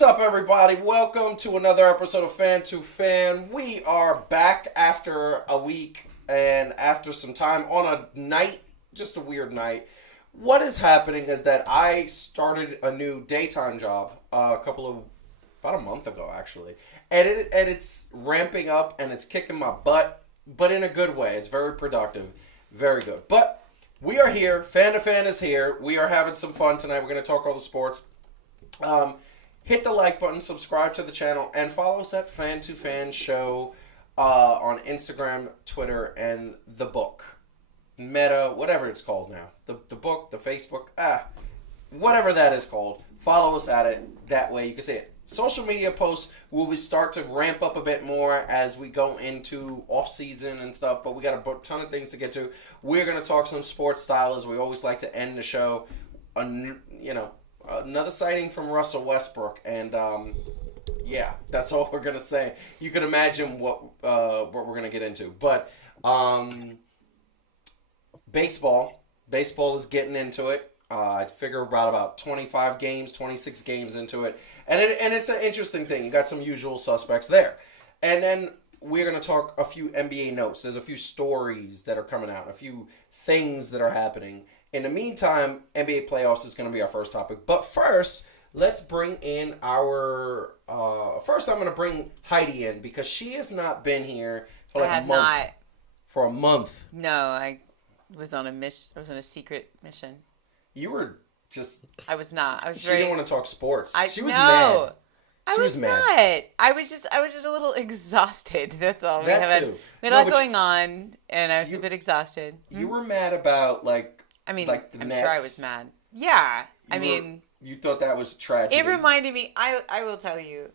What's up, everybody? Welcome to another episode of Fan2Fan. We are back after a week and after some time on a night, just a weird night. What is happening is that I started a new daytime job about a month ago, actually. And it's ramping up and it's kicking my butt, but in a good way. It's very productive, very good. But we are here. Fan2Fan is here. We are having some fun tonight. We're going to talk all the sports. Hit the like button, subscribe to the channel, and follow us at Fan2Fan Show on Instagram, Twitter, and the book. Meta, whatever it's called now. The book, the Facebook, whatever that is called. Follow us at it. That way you can see it. Social media posts will start to ramp up a bit more as we go into off-season and stuff, but we got a ton of things to get to. We're going to talk some sports style as we always like to end the show. Another sighting from Russell Westbrook, and yeah, that's all we're gonna say. You can imagine what we're gonna get into, but baseball is getting into it. I figure about 25 games, 26 games into it, and it's an interesting thing. You got some usual suspects there, and then we're gonna talk a few NBA notes. There's a few stories that are coming out, a few things that are happening. In the meantime, NBA playoffs is going to be our first topic. But first, let's bring in our. First, I'm going to bring Heidi in because she has not been here for like a month. Not. For a month. No, I was on a mission. I was on a secret mission. You were just. I was not. She didn't want to talk sports. She was no. mad. I was not. I was just a little exhausted. That's all. We had a lot going on, and I was a bit exhausted. You were mad about I mean, like the I'm Nets. sure I was mad. Yeah, I mean, you thought that was tragic. It reminded me. I will tell you,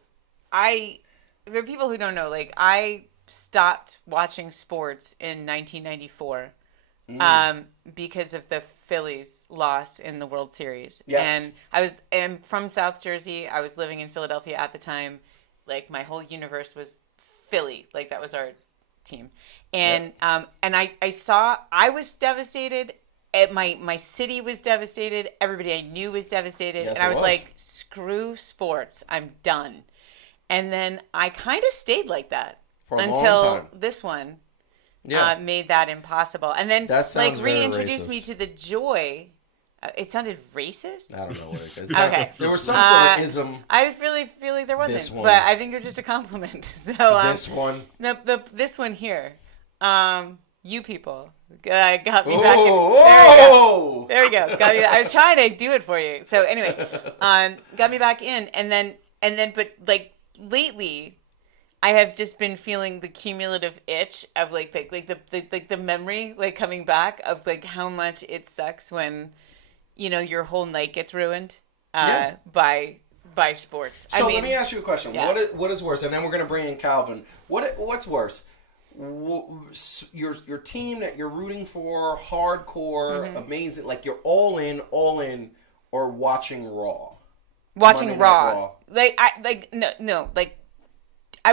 for people who don't know, like I stopped watching sports in 1994, because of the Phillies loss in the World Series. Yes. And am from South Jersey. I was living in Philadelphia at the time. Like my whole universe was Philly. Like that was our team. And and I was devastated. My city was devastated. Everybody I knew was devastated. Yes, and I was like, screw sports. I'm done. And then I kind of stayed like that for a until long time. This one made that impossible. And then like reintroduced me to the joy. It sounded racist. I don't know what it is. Okay. There was some sort of ism. I really feel like there wasn't, This one. but I think it was just a compliment. So This one. This one here. You people got me back in. There we go. Got me, I was trying to do it for you. So anyway, got me back in, and then, but like lately, I have just been feeling the cumulative itch of like the memory like coming back of like how much it sucks when, your whole night gets ruined by sports. So let me ask you a question. Yeah. What is worse? And then we're gonna bring in Calvin. What's worse? Your team that you're rooting for, hardcore, amazing, like you're all in, or watching Raw. Watching Raw. Like I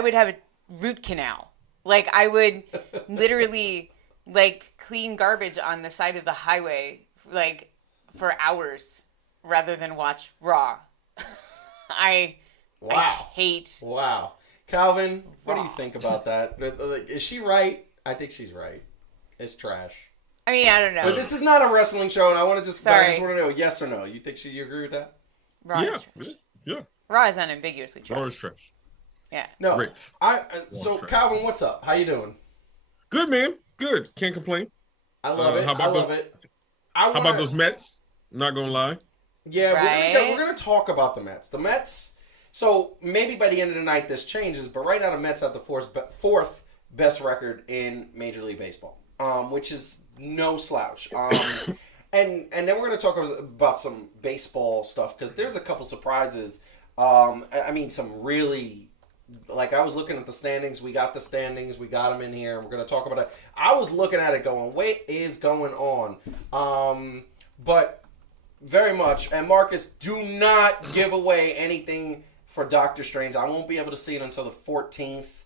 would have a root canal. Like I would literally like clean garbage on the side of the highway like for hours rather than watch Raw. I hate. Wow. Calvin, what do you think about that? Is she right? I think she's right. It's trash. I mean, I don't know. But this is not a wrestling show, and I want to just know yes or no. You agree with that? Raw is trash. Yeah. Raw is unambiguously trash. Raw is trash. Yeah. No. Great. So Calvin, what's up? How you doing? Good, man. Good. Can't complain. I love it. I love it. How about those Mets? Not gonna lie. Yeah, we're gonna talk about the Mets. The Mets. So maybe by the end of the night this changes, but right now the Mets have the fourth best record in Major League Baseball, which is no slouch. And then we're going to talk about some baseball stuff because there's a couple surprises. I mean, some really, like I was looking at the standings. We got the standings. We got them in here. And we're going to talk about it. I was looking at it going, what is going on? But very much. And Marcus, do not give away anything for Doctor Strange. I won't be able to see it until the 14th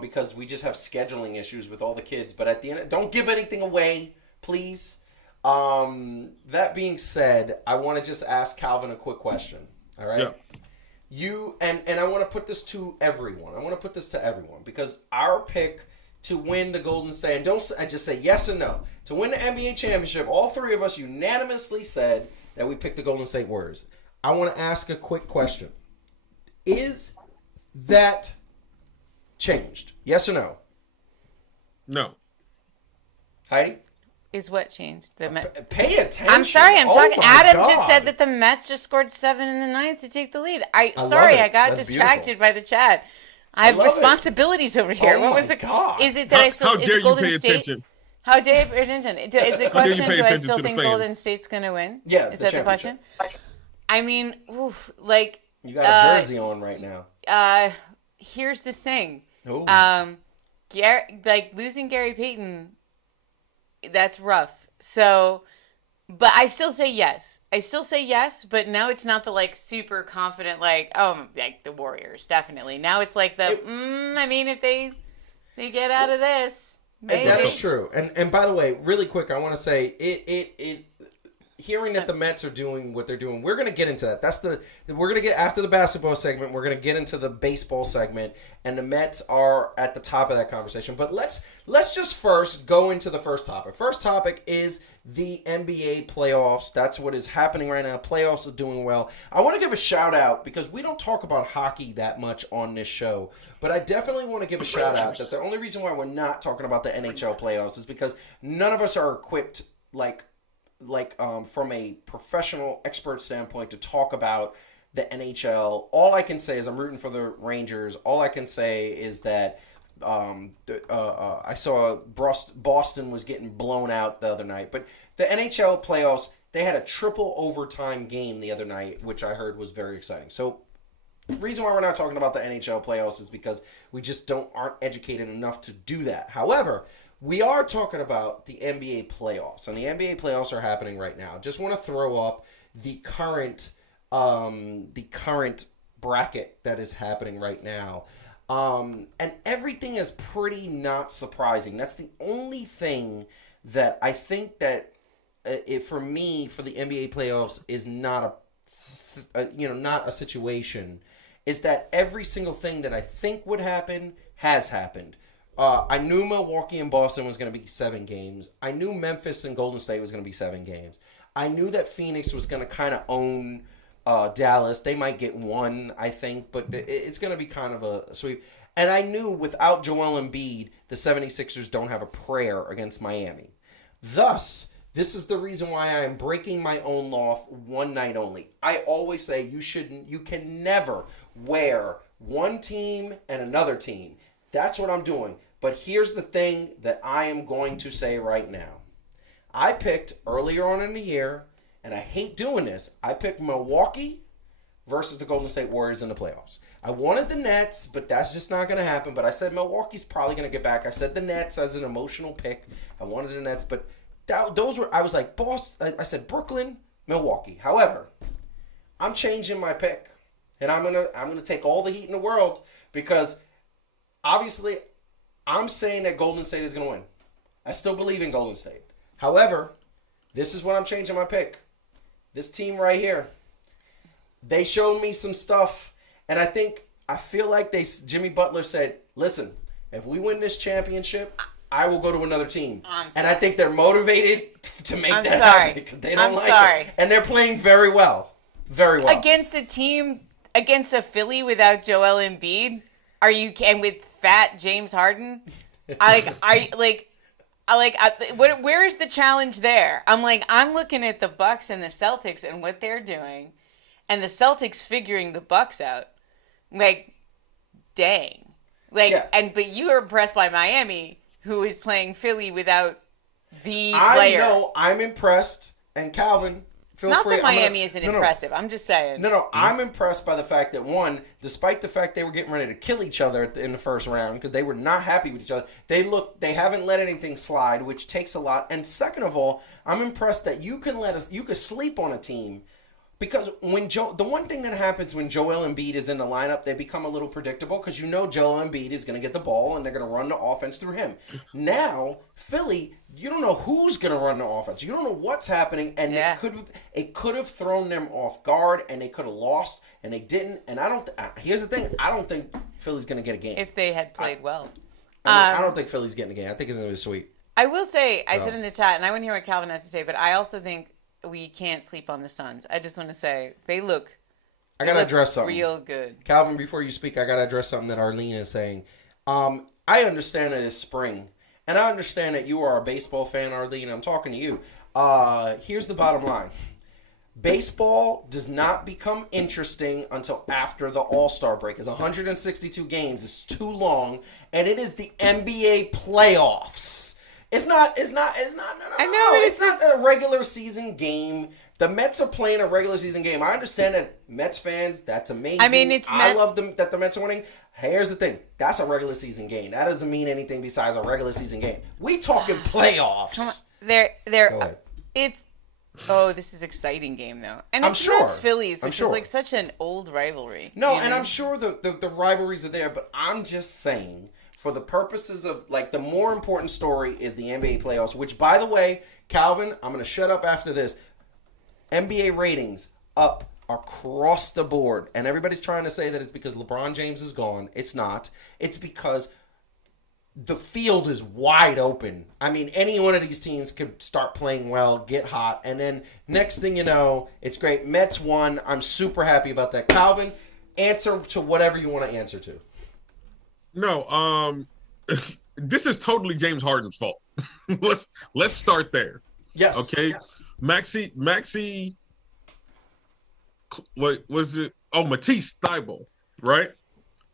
because we just have scheduling issues with all the kids. But at the end, don't give anything away, please. That being said, I want to just ask Calvin a quick question. All right? Yeah. You and I want to put this to everyone. I want to put this to everyone because our pick to win the Golden State, and I just say yes and no. To win the NBA championship, all three of us unanimously said that we picked the Golden State Warriors. I want to ask a quick question. Is that changed? Yes or no? No. Heidi? Is what changed? Pay attention. I'm sorry, I'm talking. Adam God. just said that the Mets just scored 7 in the ninth to take the lead. I got That's distracted beautiful. by the chat. I have responsibilities over here. What was the God. Is it that I still? How dare you pay State, attention? How dare you pay attention? Is the question? Do I still think fans? Golden State's gonna win? Yeah. Is that the question? I mean, like. You got a jersey on right now. Here's the thing. Ooh. Losing Gary Payton, that's rough. So, but I still say yes. But now it's not the super confident the Warriors definitely. Now it's like I mean if they get out of this, maybe. That is true. And by the way, really quick, I want to say it hearing that the Mets are doing what they're doing, we're going to get into that. We're going to get after the basketball segment. We're going to get into the baseball segment, and the Mets are at the top of that conversation. But let's just first go into the first topic. First topic is the NBA playoffs. That's what is happening right now. Playoffs are doing well. I want to give a shout out because we don't talk about hockey that much on this show, but I definitely want to give a shout out that the only reason why we're not talking about the NHL playoffs is because none of us are equipped from a professional expert standpoint to talk about the NHL. All I can say is I'm rooting for the Rangers. All I can say is that I saw Boston was getting blown out the other night. But the NHL playoffs, they had a triple overtime game the other night, which I heard was very exciting. So the reason why we're not talking about the NHL playoffs is because we just aren't educated enough to do that. However, we are talking about the NBA playoffs, and the NBA playoffs are happening right now. Just want to throw up the current bracket that is happening right now, and everything is pretty not surprising. That's the only thing that I think that for the NBA playoffs is not a situation. Is that every single thing that I think would happen has happened. I knew Milwaukee and Boston was going to be 7 games. I knew Memphis and Golden State was going to be 7 games. I knew that Phoenix was going to kind of own Dallas. They might get 1, I think, but it's going to be kind of a sweep. And I knew without Joel Embiid, the 76ers don't have a prayer against Miami. Thus, this is the reason why I am breaking my own law one night only. I always say you can never wear one team and another team. That's what I'm doing. But here's the thing that I am going to say right now. I picked earlier on in the year, and I hate doing this, I picked Milwaukee versus the Golden State Warriors in the playoffs. I wanted the Nets, but that's just not going to happen. But I said Milwaukee's probably going to get back. I said the Nets as an emotional pick. I wanted the Nets, but I was like, I said Brooklyn, Milwaukee. However, I'm changing my pick, and I'm gonna take all the heat in the world because obviously I'm saying that Golden State is gonna win. I still believe in Golden State. However, this is what I'm changing my pick. This team right here, they showed me some stuff, and I feel like Jimmy Butler said, "Listen, if we win this championship, I will go to another team." And I think they're motivated to make that happen because they don't like it. And they're playing very well. Very well. Against a Philly without Joel Embiid? And with fat James Harden? Where's the challenge there? I'm looking at the Bucks and the Celtics and what they're doing, and the Celtics figuring the Bucks out. Dang. But you are impressed by Miami, who is playing Philly without the player. I know. I'm impressed. And Calvin, feel Not free. that Miami isn't impressive. I'm just saying. No. I'm impressed by the fact that, one, despite the fact they were getting ready to kill each other in the first round because they were not happy with each other, they haven't let anything slide, which takes a lot. And second of all, I'm impressed that you could sleep on a team. Because the one thing that happens when Joel Embiid is in the lineup, they become a little predictable because Joel Embiid is going to get the ball and they're going to run the offense through him. Now, Philly, you don't know who's going to run the offense. You don't know what's happening, and it could have thrown them off guard, and they could have lost, and they didn't. And here's the thing: I don't think Philly's going to get a game if they had played well. I don't think Philly's getting a game. I think it's going to be sweet. I will say, I said in the chat, and I want to hear what Calvin has to say, but I also think we can't sleep on the Suns. I just want to say they look. I gotta address something real good, Calvin. Before you speak, I gotta address something that Arlene is saying. I understand that it's spring, and I understand that you are a baseball fan, Arlene. I'm talking to you. Here's the bottom line: baseball does not become interesting until after the All-Star break. It's 162 games. It's too long, and it is the NBA playoffs. It's not. I know it's not a regular season game. The Mets are playing a regular season game. I understand that Mets fans. That's amazing. I mean, I love them that the Mets are winning. Here's the thing. That's a regular season game. That doesn't mean anything besides a regular season game. We talking playoffs. This is exciting game though, and it's Mets Phillies, which is like such an old rivalry. No, and I'm sure the rivalries are there, but I'm just saying. For the purposes of, the more important story is the NBA playoffs, which, by the way, Calvin, I'm going to shut up after this. NBA ratings up across the board. And everybody's trying to say that it's because LeBron James is gone. It's not. It's because the field is wide open. I mean, any one of these teams could start playing well, get hot, and then next thing you know, it's great. Mets won. I'm super happy about that. Calvin, answer to whatever you want to answer to. No, this is totally James Harden's fault. let's start there. Yes. Okay. Yes. Maxi, what was it? Oh, Matisse Thybulle, right?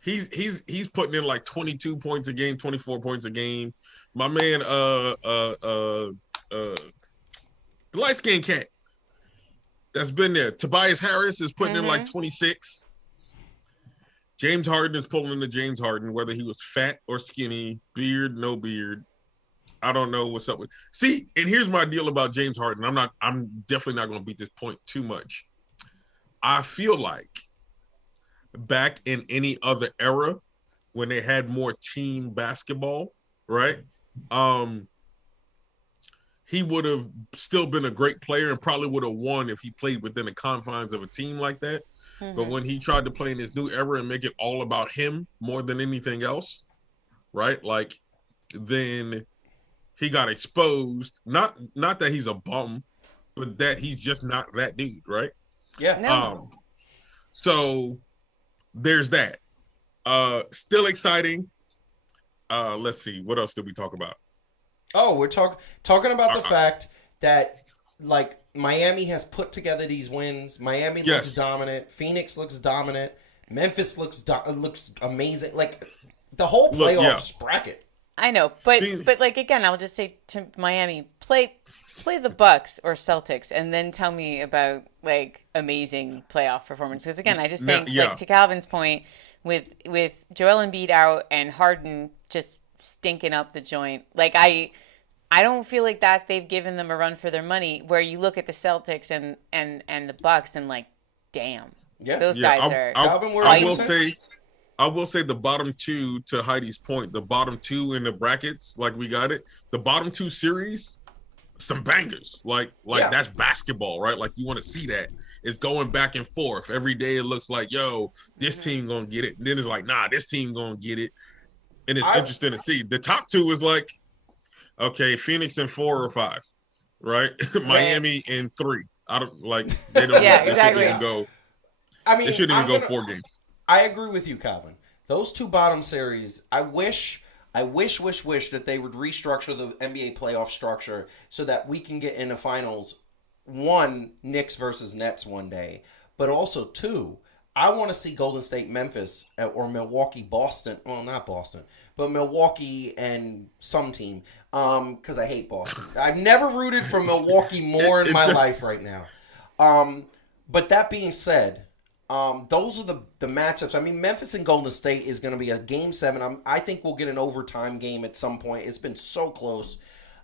He's putting in like 22 points a game, 24 points a game. My man, the light skinned cat that's been there. Tobias Harris is putting in like 26. James Harden is pulling into James Harden, whether he was fat or skinny, beard, no beard. I don't know what's up with. See, and here's my deal about James Harden. I'm definitely not going to beat this point too much. I feel like back in any other era when they had more team basketball, right? He would have still been a great player and probably would have won if he played within the confines of a team like that. Mm-hmm. But when he tried to play in this new era and make it all about him more than anything else, right? Like, then he got exposed. Not that he's a bum, but that he's just not that dude, right? Yeah. No. So there's that. Still exciting. Let's see. What else did we talk about? Oh, we're talking about the fact that, like, Miami has put together these wins. Miami looks dominant. Phoenix looks dominant. Memphis looks amazing. Like, the whole playoffs bracket. I know, but like, again, I'll just say to Miami, play the Bucks or Celtics, and then tell me about, like, amazing playoff performance. Because again, I just think, like, to Calvin's point, with Joel Embiid out and Harden just stinking up the joint, like, I don't feel like that they've given them a run for their money. Where you look at the Celtics and the Bucks and, like, damn, those guys are. I will say the bottom two, to Heidi's point, the bottom two in the brackets, like we got it, the bottom two series, some bangers. Like that's basketball, right? Like, you want to see that. It's going back and forth. Every day it looks like, yo, this team going to get it. And then it's like, nah, this team going to get it. And it's interesting to see. The top two is like, okay, Phoenix in 4 or 5, right? Miami in 3. I don't like, they don't exactly. Even go. I mean, they shouldn't even go 4 games. I agree with you, Calvin. Those two bottom series, I wish that they would restructure the NBA playoff structure so that we can get in the finals. 1, Knicks versus Nets one day, but also 2, I want to see Golden State Memphis or Milwaukee Boston. Well, not Boston, but Milwaukee and some team. Because I hate Boston. I've never rooted for Milwaukee more in my life right now. But that being said, those are the matchups. I mean, Memphis and Golden State is going to be a Game 7. I think we'll get an overtime game at some point. It's been so close.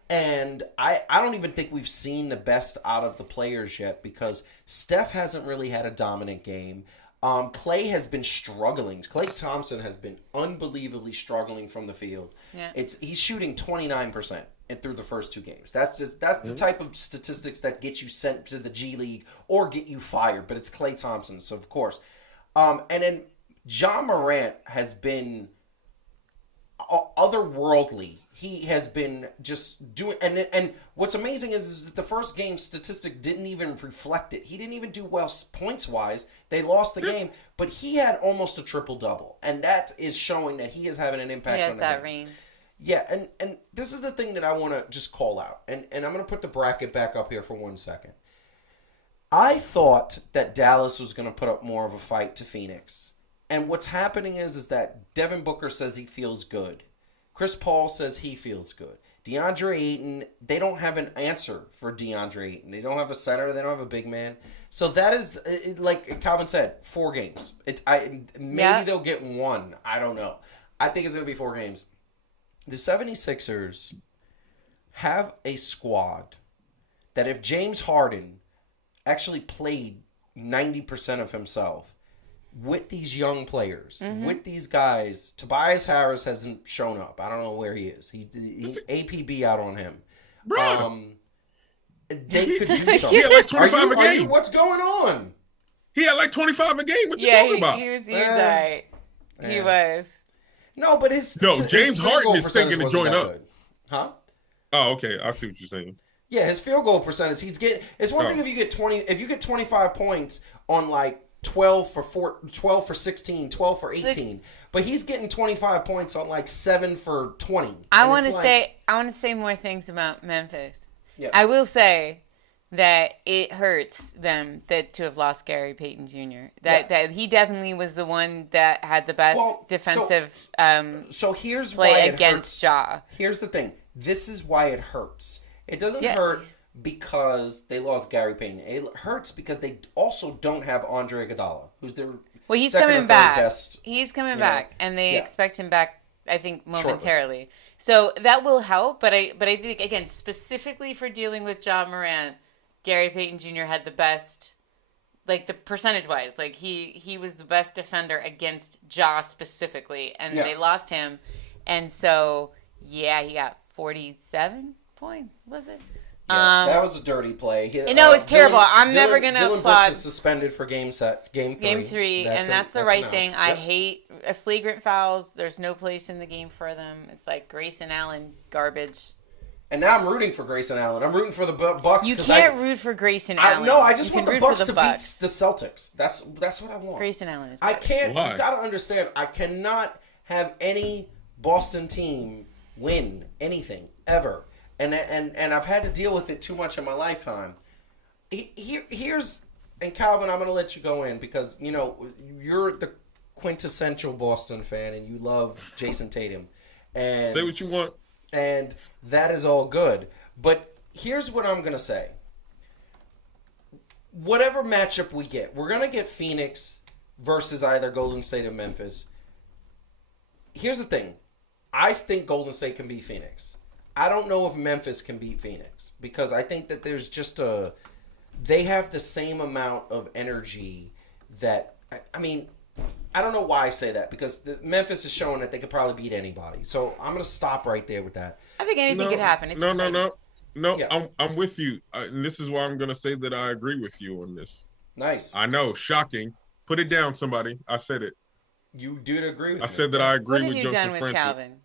And I don't even think we've seen the best out of the players yet because Steph hasn't really had a dominant game. Klay has been struggling. Klay Thompson has been unbelievably struggling from the field. Yeah. He's shooting 29% through the first 2 games. That's the type of statistics that get you sent to the G League or get you fired. But it's Klay Thompson, so of course. And then John Morant has been otherworldly. He has been just doing, and what's amazing is that the first game statistic didn't even reflect it. He didn't even do well points wise. They lost the game, but he had almost a triple double, and that is showing that he is having an impact. He has on that range. Yeah, and this is the thing that I want to just call out, and I'm going to put the bracket back up here for 1 second. I thought that Dallas was going to put up more of a fight to Phoenix, and what's happening is that Devin Booker says he feels good. Chris Paul says he feels good. DeAndre Ayton, they don't have an answer for DeAndre Ayton. They don't have a center. They don't have a big man. So that is, like Calvin said, 4 games. Maybe they'll get 1. I don't know. I think it's going to be 4 games. The 76ers have a squad that if James Harden actually played 90% of himself, with these young players, with these guys, Tobias Harris hasn't shown up. I don't know where he is. He APB out on him. they could do something. He had like 25 a game. What's going on? He had like 25 a game. What you talking about? He was all right. He was. No, but James Harden is thinking to join up. Huh? Oh, okay. I see what you're saying. Yeah, his field goal percentage. It's one thing if you get 25 points on like 12 for 16, 12 for 18, but he's getting 25 points on like 7 for 20. I want to say more things about Memphis. Yeah. I will say that it hurts them to have lost Gary Payton Jr. That he definitely was the one that had the best defensive so here's play why against Ja. Here's the thing. This is why it hurts. It doesn't hurt because they lost Gary Payton. It hurts because they also don't have Andre Iguodala, who's their he's second coming or back. Best, he's coming back, and they expect him back. I think momentarily. Shortly. So that will help. But I think again specifically for dealing with Ja Morant, Gary Payton Jr. had the best, like the percentage wise, like he was the best defender against Ja specifically, and they lost him, and so he got 47 points. Was it? Yeah, that was a dirty play. It was terrible. I'm never gonna Dylan applaud. Brooks is suspended for game 3. Game 3, that's the right thing. Yep. I hate flagrant fouls. There's no place in the game for them. It's like Grayson Allen garbage. And now I'm rooting for Grayson Allen. I'm rooting for the Bucks. You can't root for Grayson Allen. No, I just want the Bucks to beat Bucks. the Celtics. That's what I want. Grayson Allen is garbage. I can't. Why? You gotta understand. I cannot have any Boston team win anything ever. And I've had to deal with it too much in my lifetime. Here's Calvin, I'm going to let you go in because, you're the quintessential Boston fan and you love Jason Tatum. And say what you want. And that is all good. But here's what I'm going to say. Whatever matchup we get, we're going to get Phoenix versus either Golden State or Memphis. Here's the thing. I think Golden State can beat Phoenix. I don't know if Memphis can beat Phoenix because I think that there's just they have the same amount of energy that, I don't know why I say that because Memphis is showing that they could probably beat anybody. So I'm going to stop right there with that. I think anything could happen. It's No, yeah. I'm with you. And this is why I'm going to say that I agree with you on this. Nice. I know, shocking. Put it down, somebody. I said it. You did agree with me. I said that I agree with Joseph What have you done with Francis. Calvin?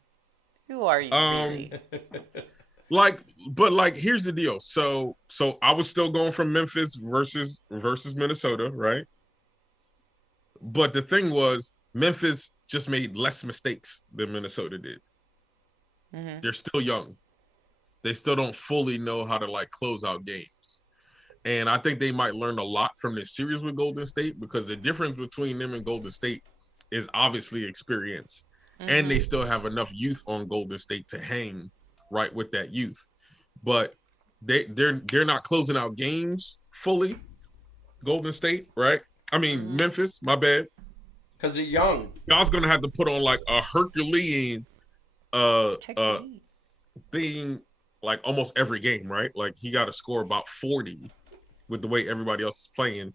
Who are you? Really? But here's the deal. So I was still going from Memphis versus Minnesota, right? But the thing was, Memphis just made less mistakes than Minnesota did. Mm-hmm. They're still young. They still don't fully know how to close out games. And I think they might learn a lot from this series with Golden State because the difference between them and Golden State is obviously experience. Mm-hmm. And they still have enough youth on Golden State to hang right with that youth. But they're not closing out games fully, Golden State, right? Memphis, my bad. Because they're young. Y'all's going to have to put on a Herculean thing almost every game, right? He got to score about 40 with the way everybody else is playing.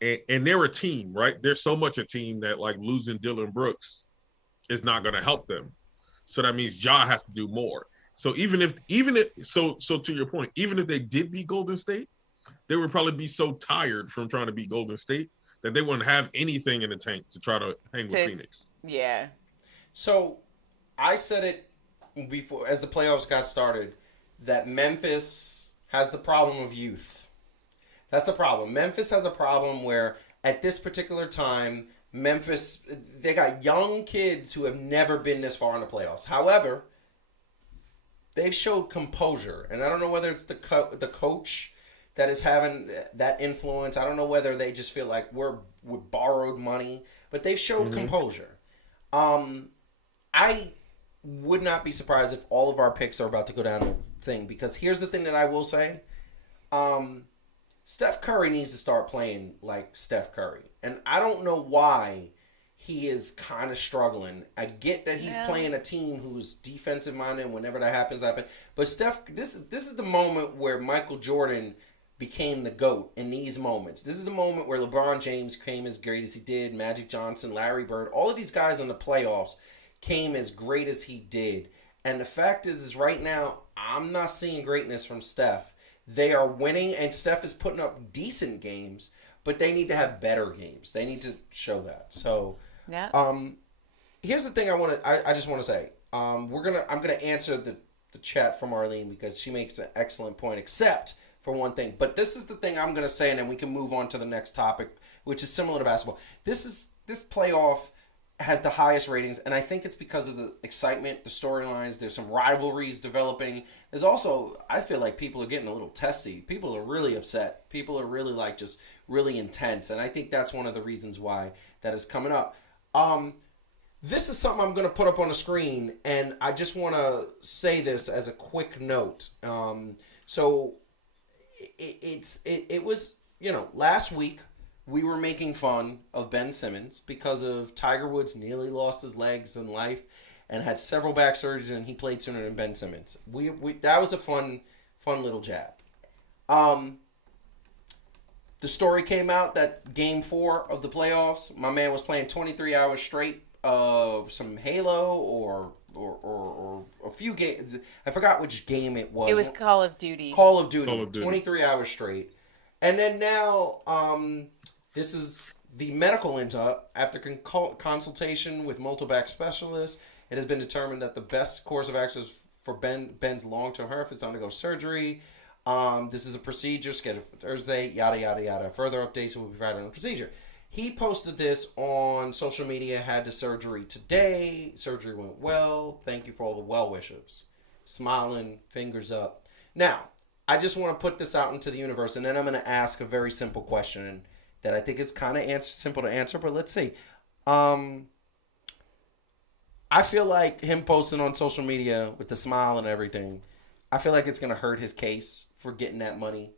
And they're a team, right? They're so much a team that losing Dylan Brooks is not going to help them. So that means Ja has to do more. So even if to your point, even if they did beat Golden State, they would probably be so tired from trying to beat Golden State that they wouldn't have anything in the tank to try to hang with Phoenix. Yeah. So I said it before as the playoffs got started that Memphis has the problem of youth. That's the problem. Memphis has a problem where at this particular time, Memphis, they got young kids who have never been this far in the playoffs. However, they've showed composure. And I don't know whether it's the coach that is having that influence. I don't know whether they just feel like we're with borrowed money. But they've showed composure. I would not be surprised if all of our picks are about to go down the thing. Because here's the thing that I will say. Steph Curry needs to start playing like Steph Curry. And I don't know why he is kind of struggling. I get that he's playing a team who's defensive minded and whenever that happens. But Steph, this is the moment where Michael Jordan became the GOAT in these moments. This is the moment where LeBron James came as great as he did, Magic Johnson, Larry Bird, all of these guys in the playoffs came as great as he did. And the fact is right now, I'm not seeing greatness from Steph. They are winning, and Steph is putting up decent games, but they need to have better games. They need to show that. So, Yeah. Here's the thing I just want to say. I'm gonna answer the chat from Arlene because she makes an excellent point, except for one thing. But this is the thing I'm gonna say, and then we can move on to the next topic, which is similar to basketball. This playoff has the highest ratings, and I think it's because of the excitement, the storylines. There's some rivalries developing. There's also, I feel like people are getting a little testy. People are really upset. People are really just really intense, and I think that's one of the reasons why that is coming up. This is something I'm going to put up on the screen, and I just want to say this as a quick note. So it was, last week we were making fun of Ben Simmons because of Tiger Woods nearly lost his legs in life and had several back surgeries, and he played sooner than Ben Simmons. We that was a fun little jab. The story came out that Game 4 of the playoffs, my man was playing 23 hours straight of some Halo or a few games. I forgot which game it was. It was Call of Duty. Call of Duty. 23 hours straight. And then now, this is the medical info. After consultation with multiple back specialists, it has been determined that the best course of action for Ben's long-term health is to undergo surgery. This is a procedure scheduled for Thursday, yada, yada, yada. Further updates will be provided on the procedure. He posted this on social media, had the surgery today. Surgery went well. Thank you for all the well wishes. Smiling, fingers up. Now, I just want to put this out into the universe, and then I'm going to ask a very simple question that I think is kind of simple to answer, but let's see. I feel like him posting on social media with the smile and everything, I feel like it's going to hurt his case for getting that money.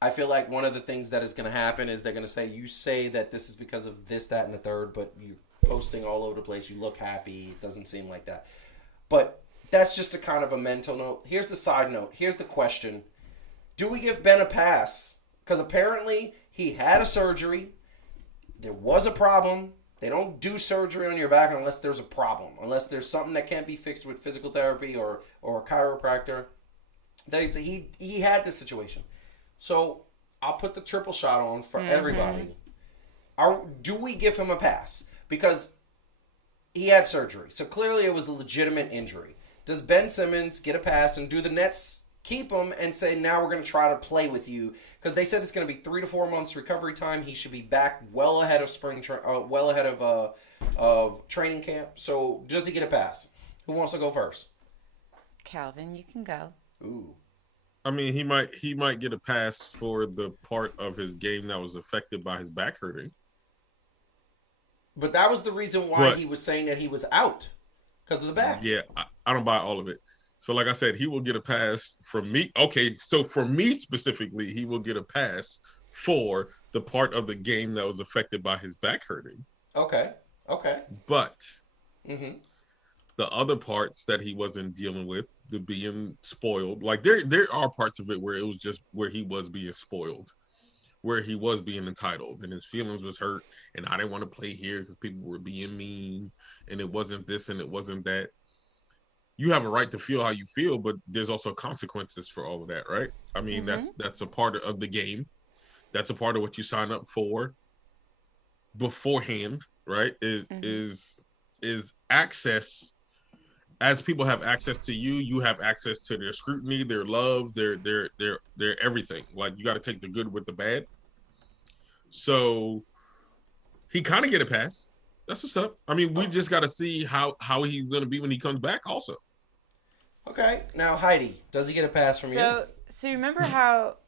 I feel like one of the things that is going to happen is they're going to say, you say that this is because of this, that, and the third, but you're posting all over the place. You look happy. It doesn't seem like that. But that's just a kind of a mental note. Here's the side note. Here's the question. Do we give Ben a pass? Because apparently he had a surgery. There was a problem. They don't do surgery on your back unless there's a problem. Unless there's something that can't be fixed with physical therapy or a chiropractor. He had this situation. So I'll put the triple shot on for everybody. Do we give him a pass? Because he had surgery. So clearly it was a legitimate injury. Does Ben Simmons get a pass, and do the Nets keep him and say, now we're going to try to play with you? Because they said it's going to be 3 to 4 months recovery time. He should be back well ahead of of training camp. So does he get a pass? Who wants to go first? Calvin, you can go. Ooh. I mean, he might get a pass for the part of his game that was affected by his back hurting. But that was the reason why he was saying that he was out, because of the back. Yeah, I don't buy all of it. So like I said, he will get a pass from me. Okay, so for me specifically, he will get a pass for the part of the game that was affected by his back hurting. Okay. But the other parts that he wasn't dealing with, the being spoiled, like there are parts of it where it was just where he was being spoiled, where he was being entitled and his feelings was hurt, and I didn't want to play here because people were being mean and it wasn't this and it wasn't that. You have a right to feel how you feel, but there's also consequences for all of that, right? I mean, that's a part of the game. That's a part of what you sign up for beforehand, right? Is access. As people have access to you, you have access to their scrutiny, their love, their everything. Like, you got to take the good with the bad. So he kind of get a pass. That's what's up. I mean, we just got to see how he's going to be when he comes back also. Okay. Now, Heidi, does he get a pass from you? So you remember how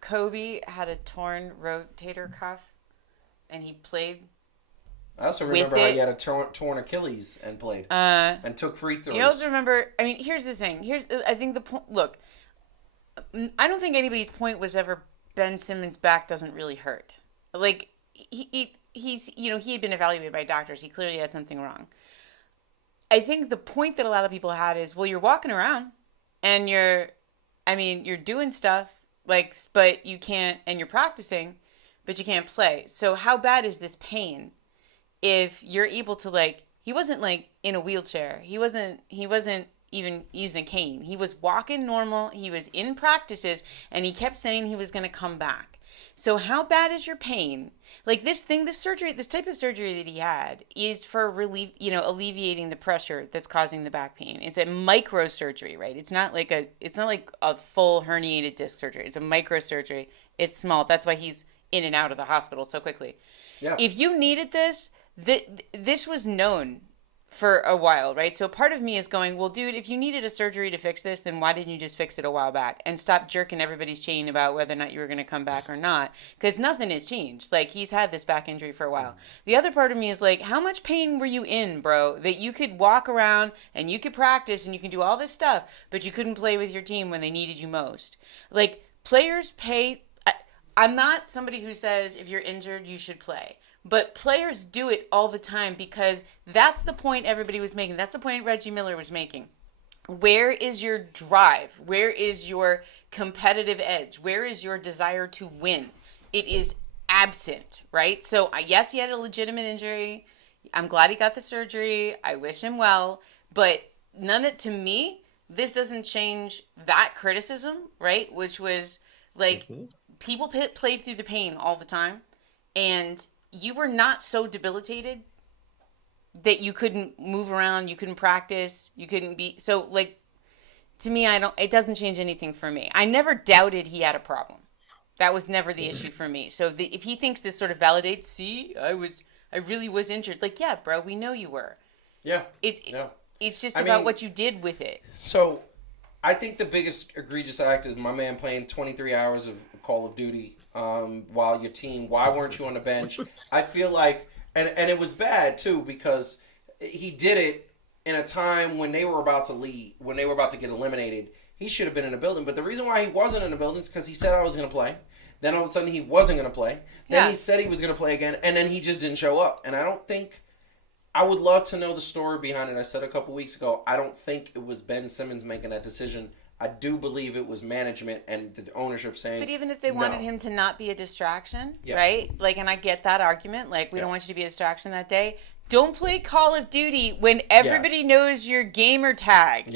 Kobe had a torn rotator cuff and he played? I also remember how he had a torn Achilles and played and took free throws. You also remember, I mean, here's the thing. I think the point, look, I don't think anybody's point was ever Ben Simmons' back doesn't really hurt. Like, he's, he had been evaluated by doctors. He clearly had something wrong. I think the point that a lot of people had is, well, you're walking around and you're doing stuff, like, but you can't, and you're practicing, but you can't play. So how bad is this pain? If you're able to, like, he wasn't like in a wheelchair. He wasn't, even using a cane. He was walking normal. He was in practices, and he kept saying he was going to come back. So how bad is your pain? Like this surgery, this type of surgery that he had is for alleviating the pressure that's causing the back pain. It's a microsurgery, right? It's not like a full herniated disc surgery. It's a microsurgery. It's small. That's why he's in and out of the hospital so quickly. Yeah. If you needed this, this was known for a while, right? So part of me is going, well, dude, if you needed a surgery to fix this, then why didn't you just fix it a while back and stop jerking everybody's chain about whether or not you were going to come back or not? Because nothing has changed. Like, he's had this back injury for a while. The other part of me is like, how much pain were you in, bro, that you could walk around and you could practice and you can do all this stuff, but you couldn't play with your team when they needed you most? Like, players pay... I'm not somebody who says if you're injured, you should play. But players do it all the time because that's the point everybody was making. That's the point Reggie Miller was making. Where is your drive? Where is your competitive edge? Where is your desire to win? It is absent, right? So, yes, he had a legitimate injury. I'm glad he got the surgery. I wish him well. But to me, this doesn't change that criticism, right? Which was like, people played through the pain all the time. And you were not so debilitated that you couldn't move around, you couldn't practice, you couldn't be... So, like, to me, it doesn't change anything for me. I never doubted he had a problem. That was never the issue for me. So if he thinks this sort of validates, see, I really was injured. Like, yeah, bro, we know you were. Yeah. It's just about what you did with it. So, I think the biggest egregious act is my man playing 23 hours of Call of Duty while your team, why weren't you on the bench? I feel like, and it was bad too, because he did it in a time when they were about to leave, when they were about to get eliminated. He should have been in the building, but the reason why he wasn't in the building is because he said I was going to play. Then all of a sudden he wasn't going to play. Then he said he was going to play again, and then he just didn't show up. And I don't think, I would love to know the story behind it. I said a couple weeks ago, I don't think it was Ben Simmons making that decision. I do believe it was management and the ownership saying... But even if they wanted him to not be a distraction, right? Like, and I get that argument. Like, we don't want you to be a distraction that day. Don't play Call of Duty when everybody knows your gamer tag.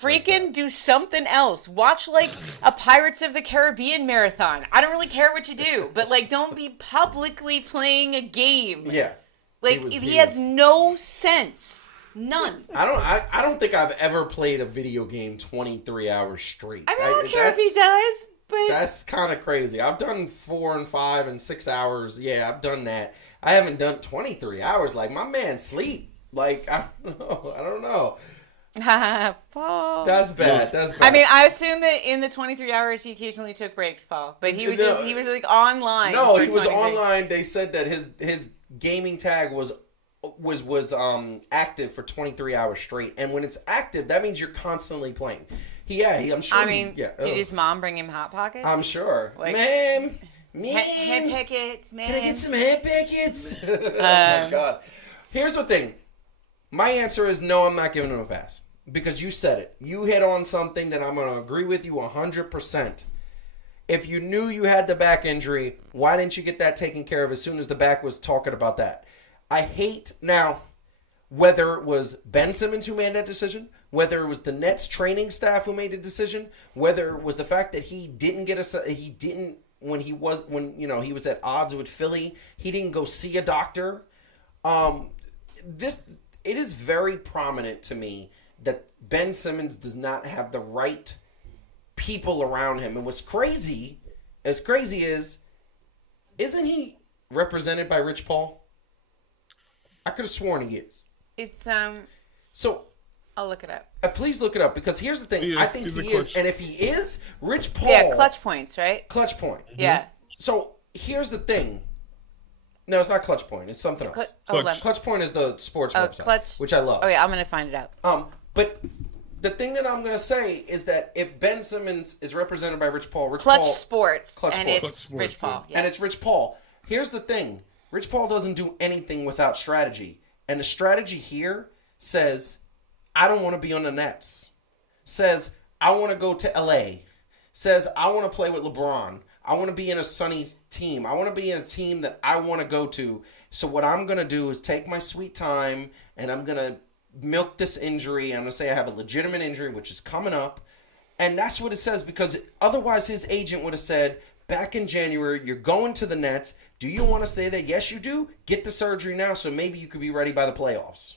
Freaking do something else. Watch, like, a Pirates of the Caribbean marathon. I don't really care what you do. But, like, don't be publicly playing a game. Yeah. Like, he has no sense. None. I don't think I've ever played a video game 23 hours straight. I don't care if he does, but that's kind of crazy. I've done 4 and 5 and 6 hours. Yeah, I've done that. I haven't done 23 hours. Like, my man sleep. Like, I don't know. Paul. That's bad. That's bad. I mean, I assume that in the 23 hours he occasionally took breaks, Paul. But he was like online. No, he was online. They said that his gaming tag was active for 23 hours straight, and when it's active, that means you're constantly playing. I'm sure. I mean, did his mom bring him Hot Pockets? I'm sure. Like, ma'am, head packets, man. Can I get some head packets? Oh my god. Here's the thing. My answer is no. I'm not giving him a pass because you said it. You hit on something that I'm going to agree with you 100%. If you knew you had the back injury, why didn't you get that taken care of as soon as the back was talking about that? I hate now whether it was Ben Simmons who made that decision, whether it was the Nets training staff who made the decision, whether it was the fact that he didn't when he was at odds with Philly, he didn't go see a doctor. It is very prominent to me that Ben Simmons does not have the right people around him. And what's crazy is, isn't he represented by Rich Paul? I could have sworn he is. It's So I'll look it up. Please look it up because here's the thing. I think he is, and if he is, Rich Paul. Yeah, Clutch Points, right? Clutch Point. Yeah. So here's the thing. No, it's not Clutch Point. It's something else. Clutch Point is the sports website, which I love. Oh yeah, I'm gonna find it out. But the thing that I'm gonna say is that if Ben Simmons is represented by Rich Paul, Clutch Sports, Clutch and Sports. it's Rich Paul, and it's Rich Paul. Here's the thing. Rich Paul doesn't do anything without strategy. And the strategy here says, I don't want to be on the Nets. Says, I want to go to LA. Says, I want to play with LeBron. I want to be in a sunny team. I want to be in a team that I want to go to. So what I'm going to do is take my sweet time and I'm going to milk this injury. I'm going to say I have a legitimate injury, which is coming up. And that's what it says, because otherwise his agent would have said, back in January, you're going to the Nets. Do you want to stay there? Yes, you do. Get the surgery now so maybe you could be ready by the playoffs.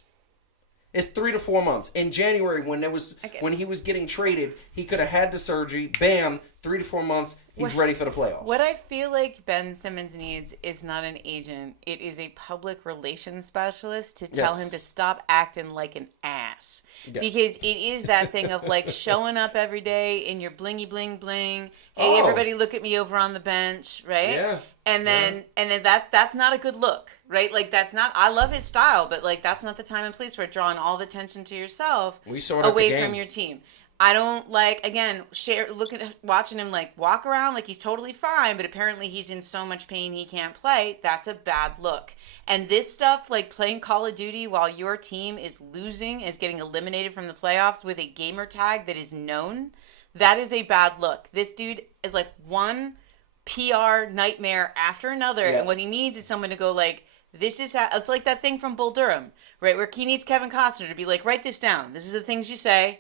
It's 3 to 4 months. In January, when he was getting traded, he could have had the surgery. Bam, 3 to 4 months, he's ready for the playoffs. What I feel like Ben Simmons needs is not an agent. It is a public relations specialist to tell him to stop acting like an ass. Yeah. Because it is that thing of like showing up every day in your blingy bling bling. Hey, everybody look at me over on the bench, right? Yeah. And then that's not a good look, right? Like that's not, I love his style, but like that's not the time and place for it, drawing all the attention to yourself away from your team. I don't like, again, watching him like walk around like he's totally fine, but apparently he's in so much pain he can't play. That's a bad look. And this stuff, like playing Call of Duty while your team is losing, is getting eliminated from the playoffs with a gamer tag that is known, that is a bad look. This dude is like one PR nightmare after another, and what he needs is someone to go like, this is how, it's like that thing from Bull Durham, right, where he needs Kevin Costner to be like, write this down. This is the things you say.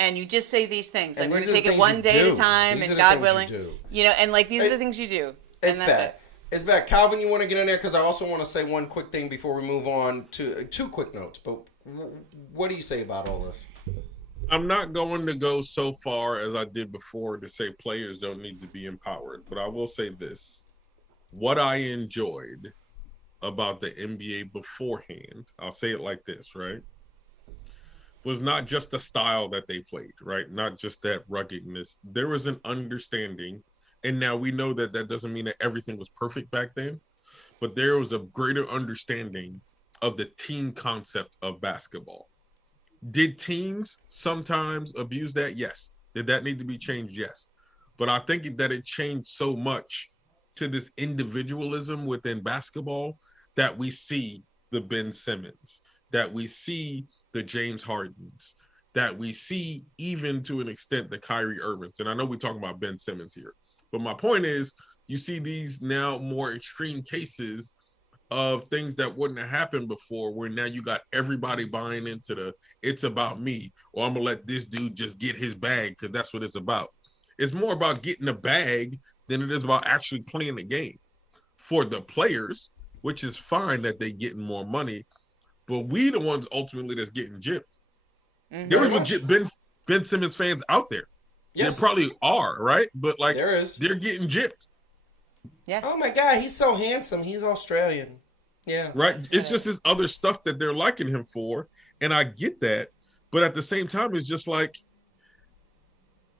And you just say these things. Like, we're going to take it one day at a time, and God willing. You know, and like, these are the things you do. It's bad. It's bad. Calvin, you want to get in there? Because I also want to say one quick thing before we move on to 2 quick notes. But what do you say about all this? I'm not going to go so far as I did before to say players don't need to be empowered. But I will say this. What I enjoyed about the NBA beforehand, I'll say it like this, right? Was not just the style that they played, right? Not just that ruggedness. There was an understanding, and now we know that that doesn't mean that everything was perfect back then, but there was a greater understanding of the team concept of basketball. Did teams sometimes abuse that? Yes. Did that need to be changed? Yes. But I think that it changed so much to this individualism within basketball that we see the Ben Simmons, that we see the James Hardens, that we see even to an extent the Kyrie Irvings. And I know we're talking about Ben Simmons here, but my point is you see these now more extreme cases of things that wouldn't have happened before, where now you got everybody buying into the it's about me, or I'm gonna let this dude just get his bag because that's what it's about. It's more about getting a bag than it is about actually playing the game. For the players, which is fine that they getting more money, but we the ones ultimately that's getting gypped. Mm-hmm. There was legit Ben Simmons fans out there. Yes. There probably are, right? But like they're getting gypped. Yeah. Oh my God, he's so handsome. He's Australian. Yeah. Right? It's just this other stuff that they're liking him for. And I get that. But at the same time, it's just like,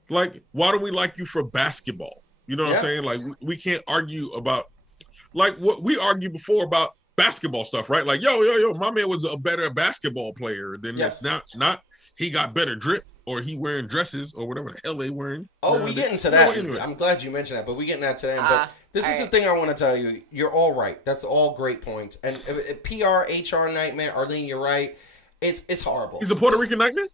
why do we like you for basketball? You know what I'm saying? Like, we can't argue about, like, what we argued before about basketball stuff, right? Like, yo, my man was a better basketball player than this. Not he got better drip, or he wearing dresses, or whatever the hell they wearing. Oh, we get into that. Anyway. I'm glad you mentioned that, but we getting that today. But this is the thing I want to tell you. You're all right. That's all great points. And PR, HR nightmare, Arlene, you're right. It's horrible. He's a Puerto Rican nightmare?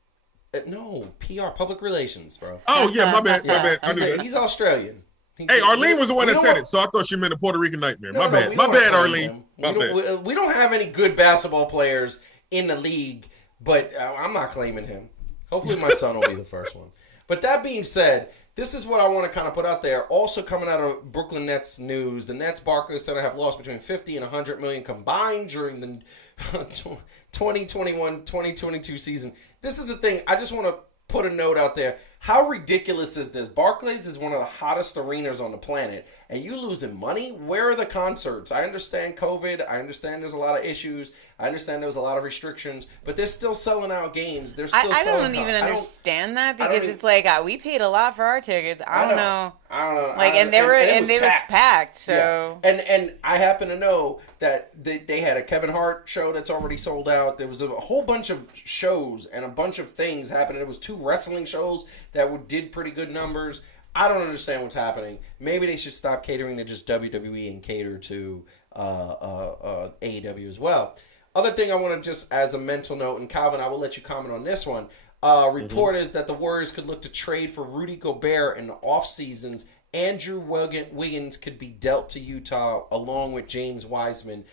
No, PR, public relations, bro. Oh, yeah, my bad. My bad. He's Australian. Hey, Arlene was the one that said it, so I thought she meant a Puerto Rican nightmare. My bad, Arlene. We don't have any good basketball players in the league, but I'm not claiming him. Hopefully my son will be the first one. But that being said, this is what I want to kind of put out there. Also coming out of Brooklyn Nets news, the Nets Barclays Center have lost between 50 and 100 million combined during the 2021-2022 season. This is the thing. I just want to put a note out there. How ridiculous is this? Barclays is one of the hottest arenas on the planet, and you losing money? Where are the concerts? I understand COVID. I understand there's a lot of issues. I understand there was a lot of restrictions, but they're still selling out games. They're still I selling. don't even understand that, because it's like we paid a lot for our tickets. I don't know. Like, and they was packed. So and I happen to know that they had a Kevin Hart show that's already sold out. There was a whole bunch of shows and a bunch of things happening. There was 2 wrestling shows that did pretty good numbers. I don't understand what's happening. Maybe they should stop catering to just WWE and cater to AEW as well. Other thing I want to just, as a mental note, and Calvin, I will let you comment on this one. Report is that the Warriors could look to trade for Rudy Gobert in the off seasons. Andrew Wiggins could be dealt to Utah along with James Wiseman.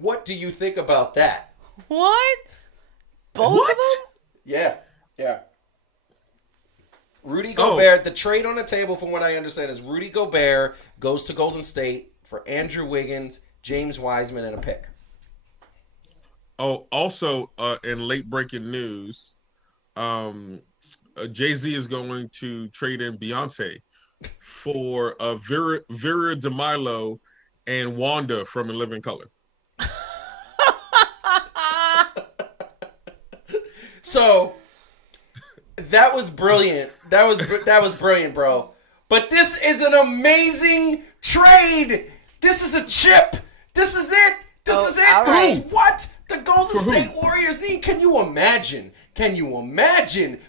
What do you think about that? What? Both of them? Yeah. Rudy Gobert, the trade on the table, from what I understand, is Rudy Gobert goes to Golden State for Andrew Wiggins, James Wiseman, and a pick. Oh, also, in late breaking news, Jay-Z is going to trade in Beyonce for Vera DeMilo and Wanda from In Living Color. So that was brilliant. That was brilliant, bro. But this is an amazing trade. This is a chip. This is it. This is it. This is what the Golden State Warriors need. Can you imagine?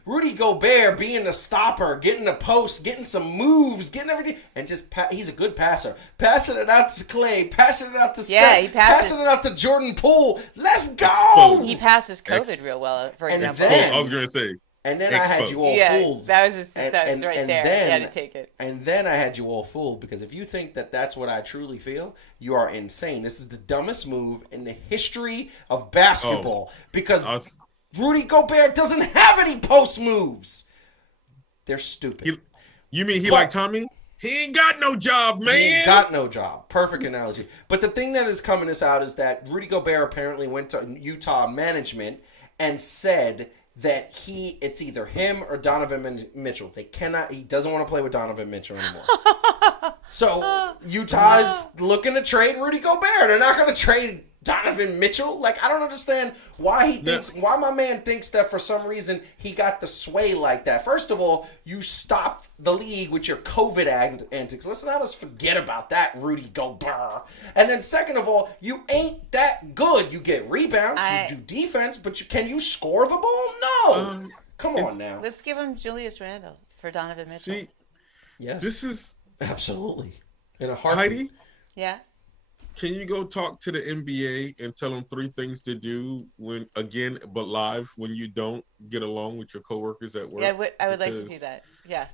Rudy Gobert being the stopper, getting the post, getting some moves, getting everything, and just he's a good passer. Passing it out to Clay, passing it out to Steph, he passes. passing it out to Jordan Poole. Let's go. He passes COVID real well, for example. I was going to say. And then I had you all fooled. That was right there. Then, you had to take it. And then I had you all fooled, because if you think that that's what I truly feel, you are insane. This is the dumbest move in the history of basketball, because Rudy Gobert doesn't have any post moves. They're stupid. You mean like Tommy? He ain't got no job, man. He ain't got no job. Perfect analogy. But the thing that is coming us out is that Rudy Gobert apparently went to Utah management and said that it's either him or Donovan Mitchell. He doesn't want to play with Donovan Mitchell anymore. So Utah is looking to trade Rudy Gobert. They're not going to trade Donovan Mitchell. Like, I don't understand why why my man thinks that for some reason he got the sway like that. First of all, you stopped the league with your COVID antics. Let's not us forget about that, Rudy Gobert. And then second of all, you ain't that good. You get rebounds, you do defense, but can you score the ball? No. Come on now. Let's give him Julius Randle for Donovan Mitchell. See, yes. This is absolutely in a heartbeat. Heidi? Yeah. Can you go talk to the NBA and tell them 3 things to do but live, when you don't get along with your coworkers at work? Yeah, I would like to do that. Yeah.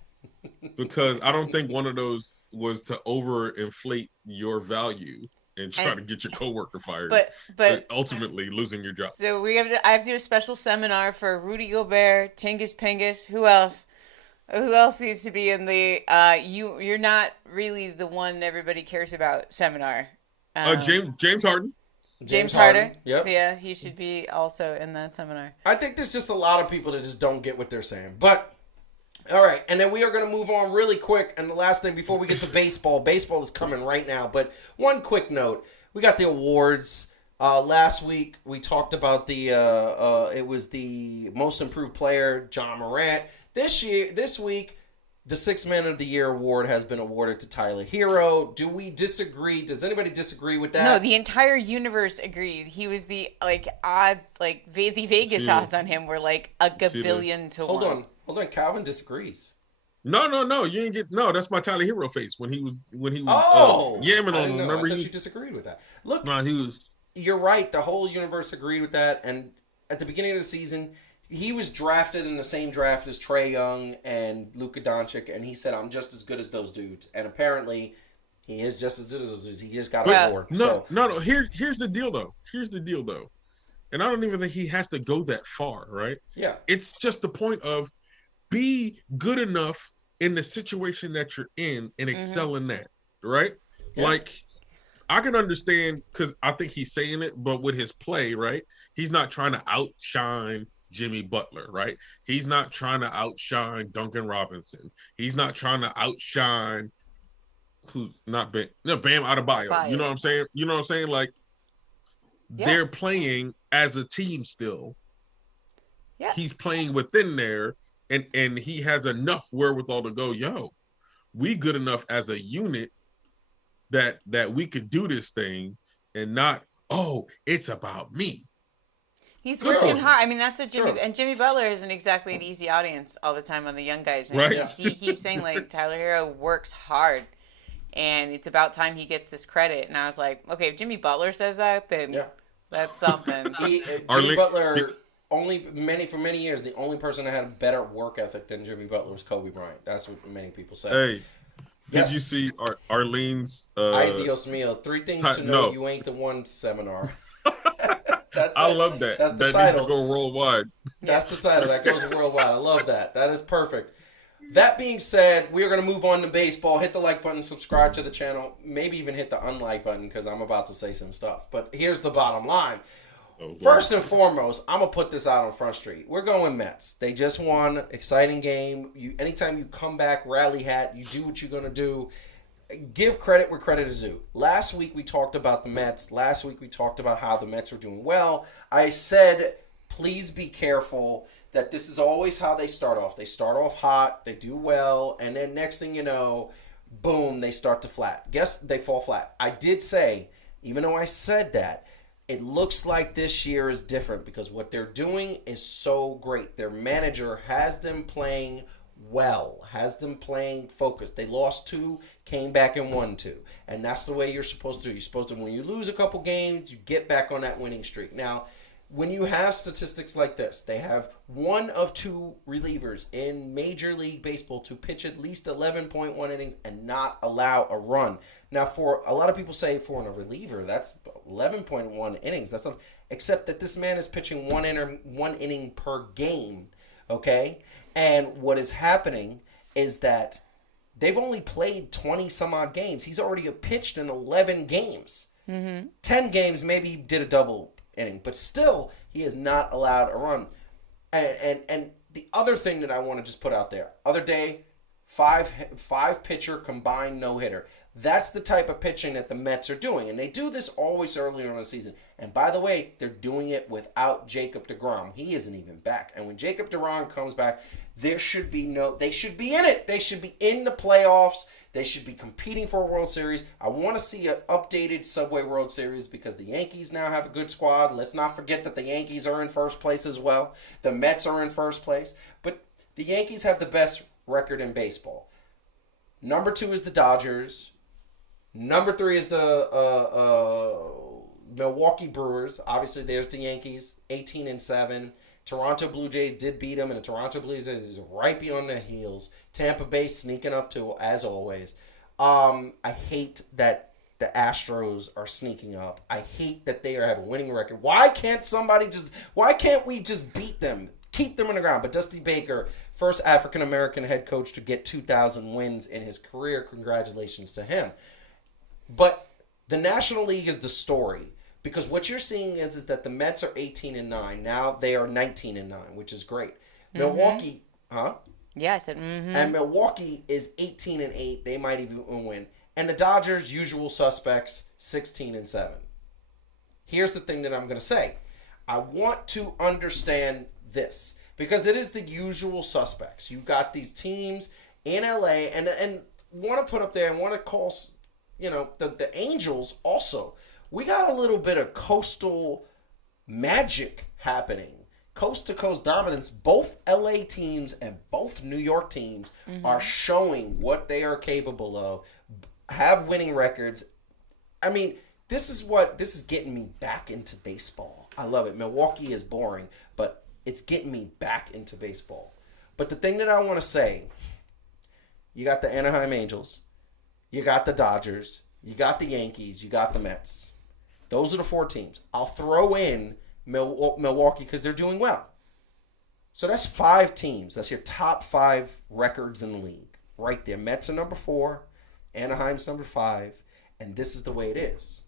Because I don't think one of those was to overinflate your value and try to get your coworker fired. But ultimately losing your job. So I have to do a special seminar for Rudy Gobert, Tingus Pingus. Who else? Who else needs to be in the you're not really the one everybody cares about seminar? James Harden. James Harden. Yep. Yeah, he should be also in that seminar. I think there's just a lot of people that just don't get what they're saying. But, all right. And then we are going to move on really quick. And the last thing before we get to baseball. Baseball is coming right now. But one quick note. We got the awards. Last week, we talked about it was the most improved player, John Morant. This week, the Sixth Man of the Year award has been awarded to Tyler Hero. Do we disagree? Does anybody disagree with that? No, the entire universe agreed. He was the odds, the Vegas odds on him were like a gabillion to 1. Hold on. Calvin disagrees. No. You ain't get that's my Tyler Hero face when he was yamming on him. Remember, I thought you disagreed with that. Look, he was. You're right. The whole universe agreed with that. And at the beginning of the season, he was drafted in the same draft as Trae Young and Luka Doncic, and he said, "I'm just as good as those dudes." And apparently, he is just as good as those dudes. He just got an award. No. Here's the deal, though. And I don't even think he has to go that far, right? Yeah. It's just the point of be good enough in the situation that you're in and excel in that, right? Yeah. Like, I can understand, because I think he's saying it, but with his play, right? He's not trying to outshine Jimmy Butler, right? He's not trying to outshine Duncan Robinson. He's not trying to outshine Bam Adebayo. You know what I'm saying? Like, they're playing as a team still. Yeah. He's playing within there, and he has enough wherewithal to go, we good enough as a unit that we could do this thing and not, it's about me. He's working hard. I mean, that's what Jimmy Butler isn't exactly an easy audience all the time on the young guys. And right. He keeps saying, Tyler Hero works hard, and it's about time he gets this credit. And I was like, okay, if Jimmy Butler says that, then that's something. Jimmy Butler, for many years, the only person that had a better work ethic than Jimmy Butler was Kobe Bryant. That's what many people say. Hey, did you see Arlene's... Ay Dios mío, 3 things to know you ain't the one seminar. I love that. That's the that title. needs to go worldwide. That's the title. That goes worldwide. I love that. That is perfect. That being said, we are going to move on to baseball. Hit the like button, subscribe to the channel, maybe even hit the unlike button because I'm about to say some stuff. But here's the bottom line. First and foremost, I'm going to put this out on Front Street. We're going Mets. They just won. Exciting game. Anytime you come back, rally hat, you do what you're going to do. Give credit where credit is due. Last week we talked about the Mets. Last week we talked about how the Mets were doing well. I said, please be careful that this is always how they start off. They start off hot, they do well, and then next thing you know, boom, they start to flat. Guess they fall flat. I did say, even though I said that, it looks like this year is different because what they're doing is so great. Their manager has them playing well, has them playing focused. They lost 2, came back and won 2. And that's the way you're supposed to do. You're supposed to, when you lose a couple games, you get back on that winning streak. Now, when you have statistics like this, they have 1 of 2 relievers in Major League Baseball to pitch at least 11.1 innings and not allow a run. Now, for a lot of people say for a reliever, that's 11.1 innings. That's not, except that this man is pitching one inning per game, okay? And what is happening is that they've only played 20 some odd games. He's already pitched in 11 games. 10 games, maybe he did a double inning, but still he is not allowed a run. And the other thing that I want to just put out there, other day, five pitcher combined no-hitter. That's the type of pitching that the Mets are doing, and they do this always earlier in the season. And by the way, they're doing it without Jacob deGrom. He isn't even back. And when Jacob deGrom comes back, they should be in it. They should be in the playoffs. They should be competing for a World Series. I want to see an updated Subway World Series because the Yankees now have a good squad. Let's not forget that the Yankees are in first place as well. The Mets are in first place. But the Yankees have the best record in baseball. Number 2 is the Dodgers. Number 3 is the Milwaukee Brewers. Obviously, there's the Yankees, 18-7. Toronto Blue Jays did beat them, and the Toronto Blue Jays is right beyond their heels. Tampa Bay sneaking up too, as always. I hate that the Astros are sneaking up. I hate that they have a winning record. Why can't we just beat them? Keep them on the ground. But Dusty Baker, first African-American head coach to get 2,000 wins in his career. Congratulations to him. But the National League is the story. Because what you're seeing is that the Mets are 18-9. Now they are 19-9, which is great. Milwaukee, Yeah, I said And Milwaukee is 18-8. They might even win. And the Dodgers, usual suspects, 16-7. Here's the thing that I'm going to say. I want to understand this. Because it is the usual suspects. You got these teams in LA and want to put up there and want to call, the Angels also. We got a little bit of coastal magic happening. Coast-to-coast dominance. Both LA teams and both New York teams are showing what they are capable of, have winning records. I mean, this is getting me back into baseball. I love it. Milwaukee is boring, but it's getting me back into baseball. But the thing that I want to say, you got the Anaheim Angels, you got the Dodgers, you got the Yankees, you got the Mets. Those are the 4 teams. I'll throw in Milwaukee because they're doing well. So that's 5 teams. That's your top 5 records in the league. Right there. Mets are number 4. Anaheim's number 5. And this is the way it is.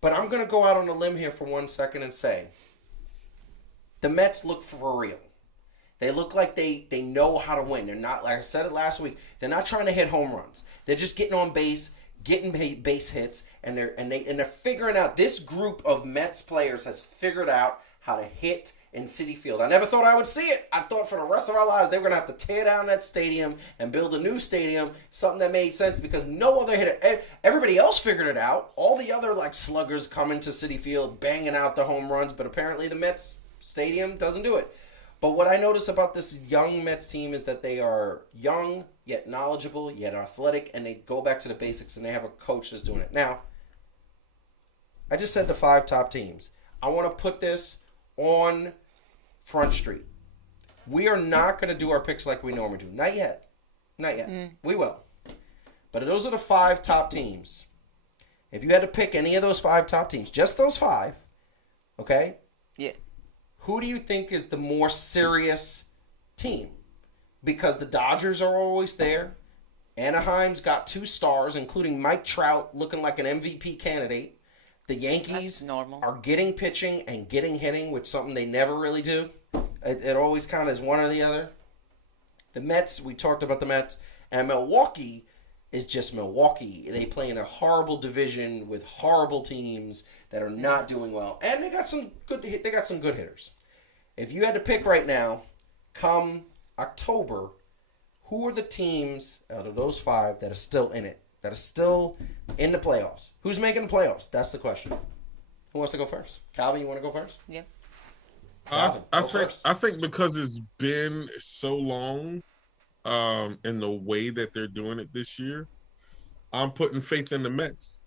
But I'm going to go out on a limb here for 1 second and say the Mets look for real. They look like they know how to win. They're not, like I said it last week, they're not trying to hit home runs. They're just getting on base, getting base hits, and they're figuring out. This group of Mets players has figured out how to hit in Citi Field. I never thought I would see it. I thought for the rest of our lives they were going to have to tear down that stadium and build a new stadium, something that made sense because no other hitter. Everybody else figured it out. All the other sluggers coming to Citi Field banging out the home runs, but apparently the Mets stadium doesn't do it. But what I notice about this young Mets team is that they are young, yet knowledgeable, yet athletic, and they go back to the basics, and they have a coach that's doing it. Now, I just said the 5 top teams. I want to put this on Front Street. We are not going to do our picks like we normally do. Not yet. We will. But those are the 5 top teams. If you had to pick any of those 5 top teams, just those 5, Okay? Yeah. Who do you think is the more serious team? Because the Dodgers are always there. Anaheim's got 2 stars, including Mike Trout looking like an MVP candidate. The Yankees are getting pitching and getting hitting, which is something they never really do. It always kind of is one or the other. The Mets, we talked about the Mets. And Milwaukee is just Milwaukee. They play in a horrible division with horrible teams that are not doing well. And they got some good hitters. If you had to pick right now, come October, who are the teams out of those 5 that are still in it? That are still in the playoffs? Who's making the playoffs? That's the question. Who wants to go first? Calvin, you want to go first? Yeah. Calvin, I think because it's been so long, in the way that they're doing it this year, I'm putting faith in the Mets.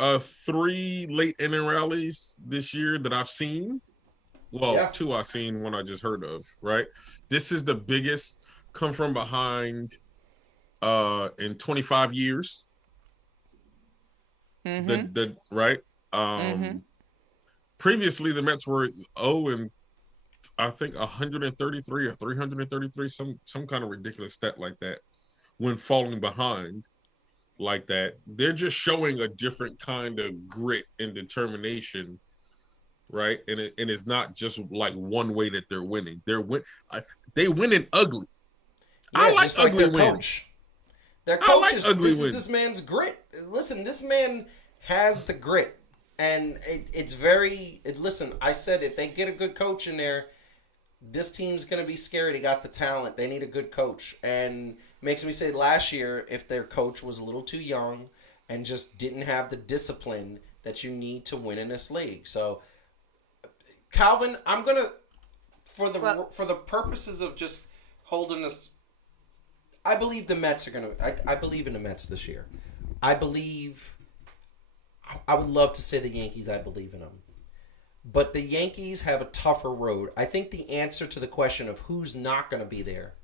3 late inning rallies this year that I've seen. Well, 2 I've seen, 1 I just heard of, right? This is the biggest come from behind in 25 years. The right? Previously the Mets were 0 and I think 133 or 333, some kind of ridiculous stat like that, when falling behind like that. They're just showing a different kind of grit and determination, right? And it's not just like one way that they're winning. They win in ugly. Yeah, I like ugly wins. Coach. Their coach like ugly wins. This man's grit. Listen, this man has the grit. And it's very... listen, I said if they get a good coach in there, this team's going to be scary. They got the talent. They need a good coach. And makes me say last year, if their coach was a little too young and just didn't have the discipline that you need to win in this league. So, Calvin, I'm going to... For the purposes of just holding this... I believe the Mets are going to... I believe in the Mets this year. I would love to say the Yankees, I believe in them. But the Yankees have a tougher road. I think the answer to the question of who's not going to be there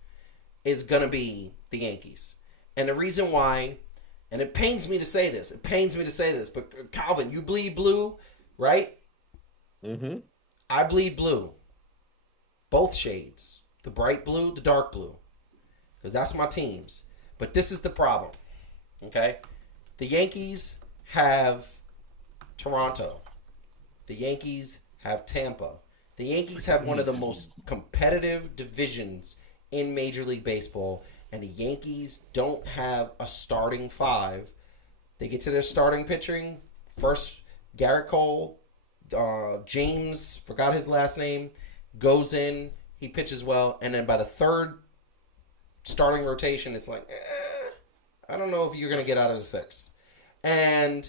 is going to be the Yankees. And the reason why, and it pains me to say this, but Calvin, you bleed blue, right? Mm-hmm. I bleed blue. Both shades. The bright blue, the dark blue. Because that's my teams. But this is the problem. Okay? The Yankees have Toronto. The Yankees have Tampa. The Yankees have one of the most competitive divisions in Major League Baseball, and the Yankees don't have a starting 5. They get to their starting pitching. First, Garrett Cole, James, forgot his last name, goes in. He pitches well, and then by the 3rd starting rotation, it's like, I don't know if you're going to get out of the 6th. And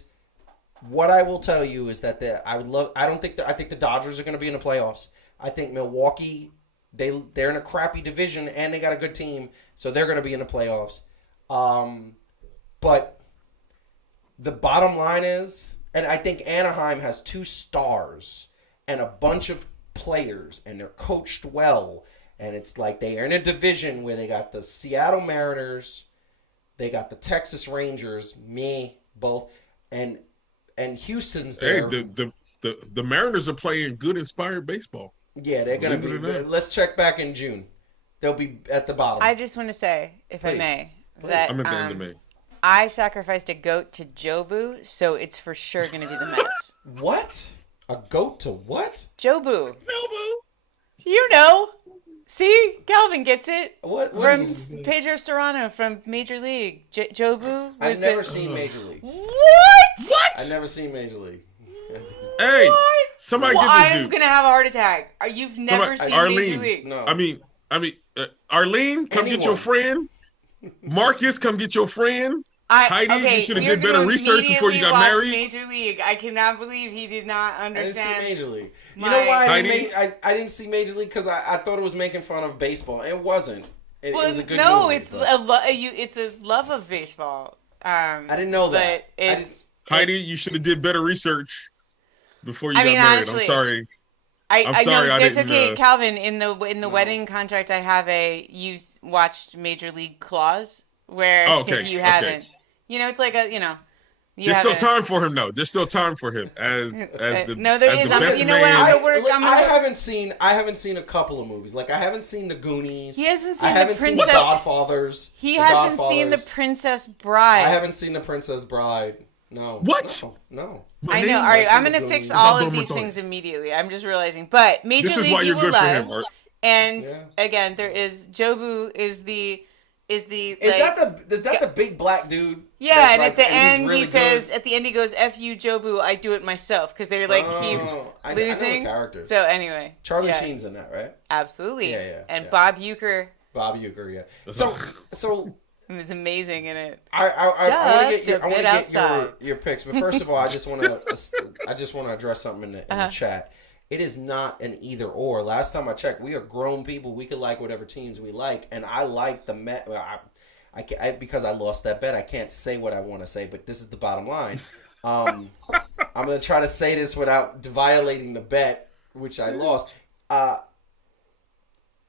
what I will tell you is that I think the Dodgers are going to be in the playoffs. I think Milwaukee, they're in a crappy division and they got a good team, so they're going to be in the playoffs. But the bottom line is, and I think Anaheim has 2 stars and a bunch of players, and they're coached well, and it's like they are in a division where they got the Seattle Mariners, they got the Texas Rangers, both, and Houston's there. Hey, the Mariners are playing good, inspired baseball. Yeah, they're going to be. Let's check back in June. They'll be at the bottom. I just want to say, if I may, that I'm at the end of May. I sacrificed a goat to Jobu, so it's for sure going to be the Mets. What? A goat to what? Jobu. You know. See? Calvin gets it. What from Pedro Serrano from Major League. Jobu? I've never seen Major League. What? I've never seen Major League. Hey, somebody get this dude. I'm going to have a heart attack. You've never seen Major League? No. I mean, Arlene, come get your friend. Marcus, come get your friend. Heidi, you should have did better research before you got married. Major League. I cannot believe he did not understand. I didn't see Major League. You know why I didn't see Major League? Because I thought it was making fun of baseball. It wasn't. It was a good movie. It's a love of baseball. I didn't know that. Heidi, you should have did better research before you got married. Honestly, I'm sorry. I'm sorry. I it's didn't. Okay, Calvin. In the wedding contract, I have you watched Major League clause where if you haven't, it's like There's still time for him, though. There's still time for him as the no, there is. best man. I haven't seen a couple of movies. Like I haven't seen The Goonies. He hasn't seen I haven't The Princess. seen The Godfathers. He hasn't seen The Princess Bride. I haven't seen The Princess Bride. No. What? No. I know. All right, I'm going to fix all of these things immediately. I'm just realizing. But Major League, this is why you're good for him, Art. And again, there is Jobu is the that the big black dude? Yeah, and at the end he says, at the end he goes, "F you, Jobu, I do it myself," because they're like keep losing. I know the characters. So anyway, Charlie Sheen's in that, right? Absolutely. Yeah. And Bob Uecker. Yeah. So it was amazing in it. I want to get your picks, but first of all, I just want to address something in the chat. It is not an either or. Last time I checked, we are grown people. We could like whatever teams we like, and I like the Met. Because I lost that bet, I can't say what I want to say, but this is the bottom line. I'm going to try to say this without violating the bet, which I lost.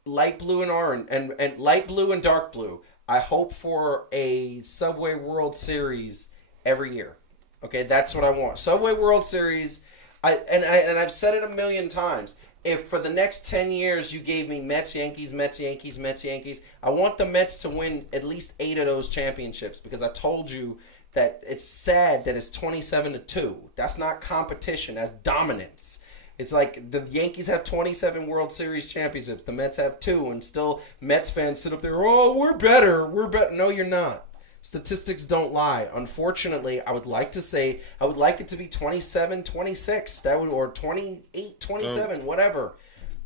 Light blue and orange, and light blue and dark blue. I hope for a Subway World Series every year. Okay, that's what I want. Subway World Series. I've said it a million times. If for the next 10 years you gave me Mets, Yankees, Mets, Yankees, Mets, Yankees, I want the Mets to win at least 8 of those championships because I told you that it's sad that it's 27-2. That's not competition. That's dominance. It's like the Yankees have 27 World Series championships. The Mets have 2, and still Mets fans sit up there, oh, we're better. We're better. No, you're not. Statistics don't lie. Unfortunately, I would like it to be 27-26. That would, or 28-27, whatever.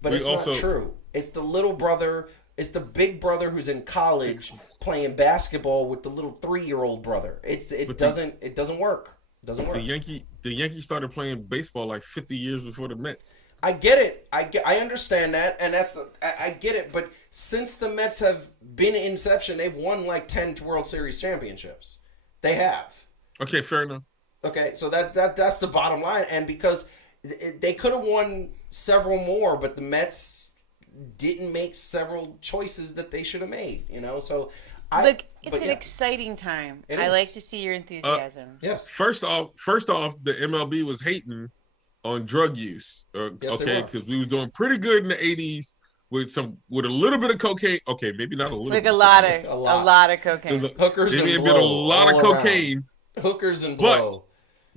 But it's not true. It's the little brother, it's the big brother who's in college playing basketball with the little 3-year-old brother. It doesn't work. It doesn't work. The Yankees started playing baseball like 50 years before the Mets. I get it. I understand that, and I get it. But since the Mets have been in inception, they've won like 10 World Series championships. They have. Okay, fair enough. Okay, so that's the bottom line, and because they could have won several more, but the Mets didn't make several choices that they should have made. So look, it's an exciting time. I like to see your enthusiasm. Yes. First off, the MLB was hating on drug use, okay, because we was doing pretty good in the 80s with a little bit of cocaine. Okay, maybe not a little. Like bit. a lot of cocaine. Hookers and blow. Been a lot of cocaine. Hookers and blow. But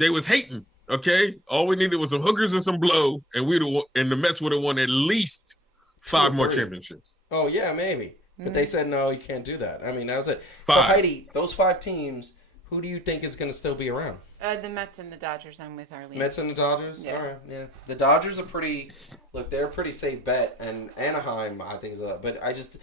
they was hating. Okay, all we needed was some hookers and some blow, and the Mets would have won at least 5 more championships. Oh yeah, maybe. But they said no, you can't do that. I mean, that was it. 5. So Heidi, those 5 teams, who do you think is going to still be around? The Mets and the Dodgers. I'm with Arlene. Mets and the Dodgers? Yeah. All right, yeah. The Dodgers are they're a pretty safe bet, and Anaheim, I think, the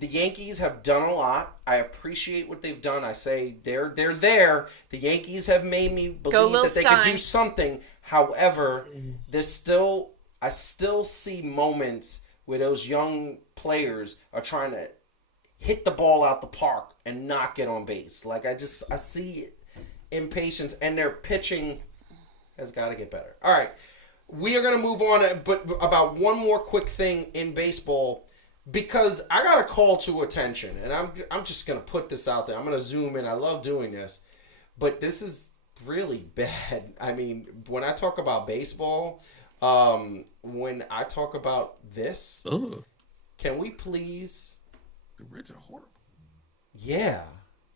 Yankees have done a lot. I appreciate what they've done. I say they're there. The Yankees have made me believe that they can do something. However, I still see moments where those young players are trying to hit the ball out the park and not get on base. Like I see impatience, and their pitching has got to get better. All right, we are going to move on, but about one more quick thing in baseball, because I got a call to attention, and I'm just going to put this out there. I'm going to zoom in. I love doing this, but this is really bad. I mean, when I talk about baseball, when I talk about this, can we please? The Reds are horrible. Yeah.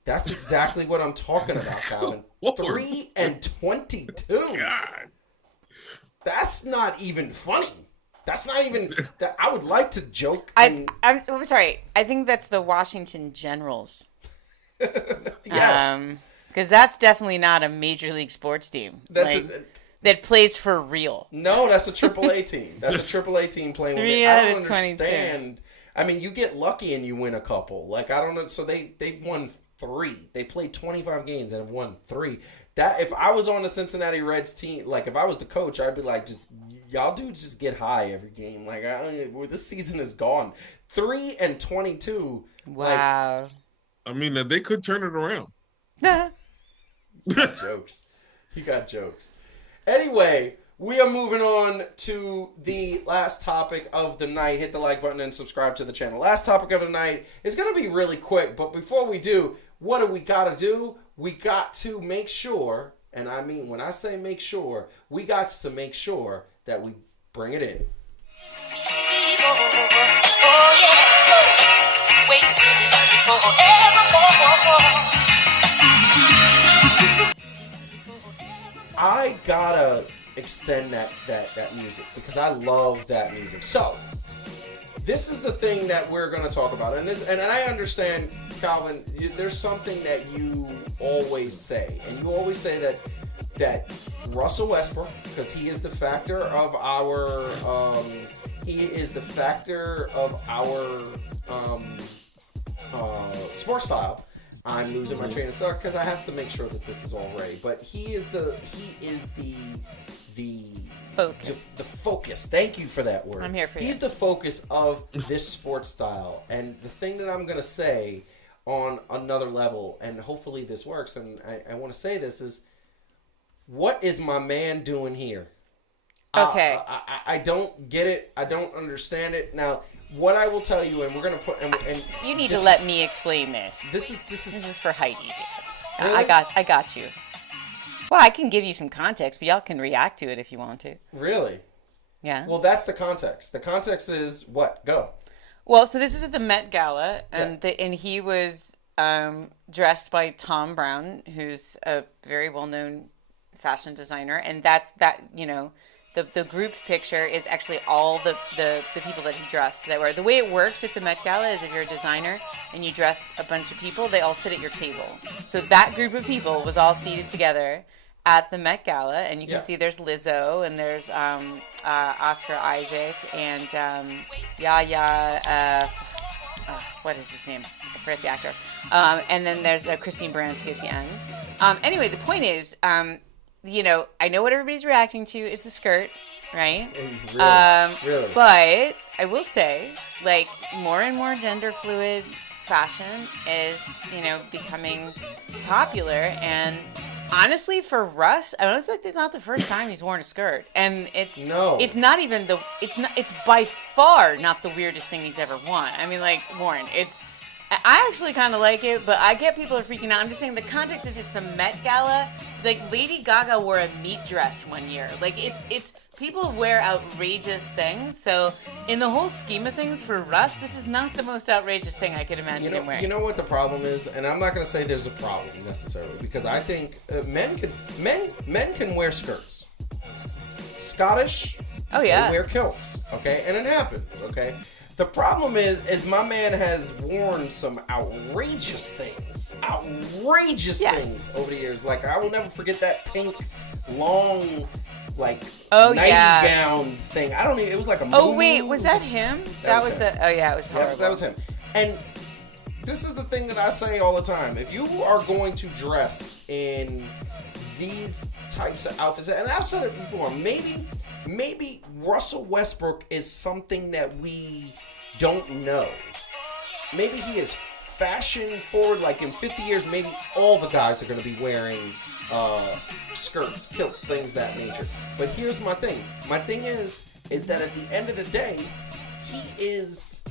That's exactly what I'm talking about, Calvin. 3-22. God. That's not even funny. That's not even. I would like to joke. I'm sorry. I think that's the Washington Generals. Yes. Because that's definitely not a major league sports team. That plays for real. No, that's a AAA team. That's a AAA team playing with me. I don't understand. I mean, you get lucky and you win a couple. Like, I don't know. So they won 3. They played 25 games and have won 3. That if I was on the Cincinnati Reds team, like if I was the coach, I'd be like, y'all dudes just get high every game. Like this season is gone. 3-22. Wow. I mean, they could turn it around. You got jokes. Anyway, We are moving on to the last topic of the night. Hit the like button and subscribe to the channel. Last topic of the night is going to be really quick, but before we do, what do we got to do? We got to make sure, and I mean when I say make sure, we got to make sure that we bring it in. I gotta extend that music because I love that music. So this is the thing that we're gonna talk about, and I understand, Calvin. There's something that you always say, and you always say that Russell Westbrook, because he is the factor of our sports style. I'm losing my train of thought because I have to make sure that this is all ready. But he is the focus. The focus. Thank you for that word. I'm here for you. He's the focus of this sports style. And the thing that I'm gonna say on another level, and hopefully this works, and I want to say this is, what is my man doing here? Okay. I don't get it. I don't understand it. Now, what I will tell you, and we're gonna put, and you need to let me explain this. This is for Heidi. Really? I got you. Well, I can give you some context, but y'all can react to it if you want to. Really? Yeah. Well, that's the context. The context is what? Go. Well, so this is at the Met Gala, and and he was dressed by Tom Brown, who's a very well-known fashion designer, and the group picture is actually all the people that he dressed that were. The way it works at the Met Gala is if you're a designer and you dress a bunch of people, they all sit at your table. So that group of people was all seated together at the Met Gala, and you can see there's Lizzo, and there's Oscar Isaac, and what is his name? I forget the actor. And then there's Christine Baranski at the end. Anyway, the point is, I know what everybody's reacting to is the skirt, right? Really? But I will say, like, more and more gender fluid fashion is, becoming popular. And honestly, for Russ, I was like, it's not the first time he's worn a skirt, and it's by far not the weirdest thing he's ever worn. I mean, like, worn. I actually kind of like it, but I get people are freaking out. I'm just saying the context is it's the Met Gala. Like, Lady Gaga wore a meat dress one year. Like, it's people wear outrageous things. So in the whole scheme of things for Russ, this is not the most outrageous thing I could imagine him wearing. You know what the problem is, and I'm not going to say there's a problem necessarily, because I think men can wear skirts. Scottish, oh yeah, they wear kilts, okay, and it happens, okay. The problem is my man has worn some outrageous things over the years. Like, I will never forget that pink, long, like, nightgown thing. I don't even, it was like a moon. Oh, wait, was that him? That was it was horrible. Yeah, that was him. And this is the thing that I say all the time. If you are going to dress in these types of outfits, and I've said it before, maybe Russell Westbrook is something that we don't know. Maybe he is fashion forward. Like, in 50 years, maybe all the guys are going to be wearing skirts, kilts, things of that nature. But here's my thing. My thing is that at the end of the day, he is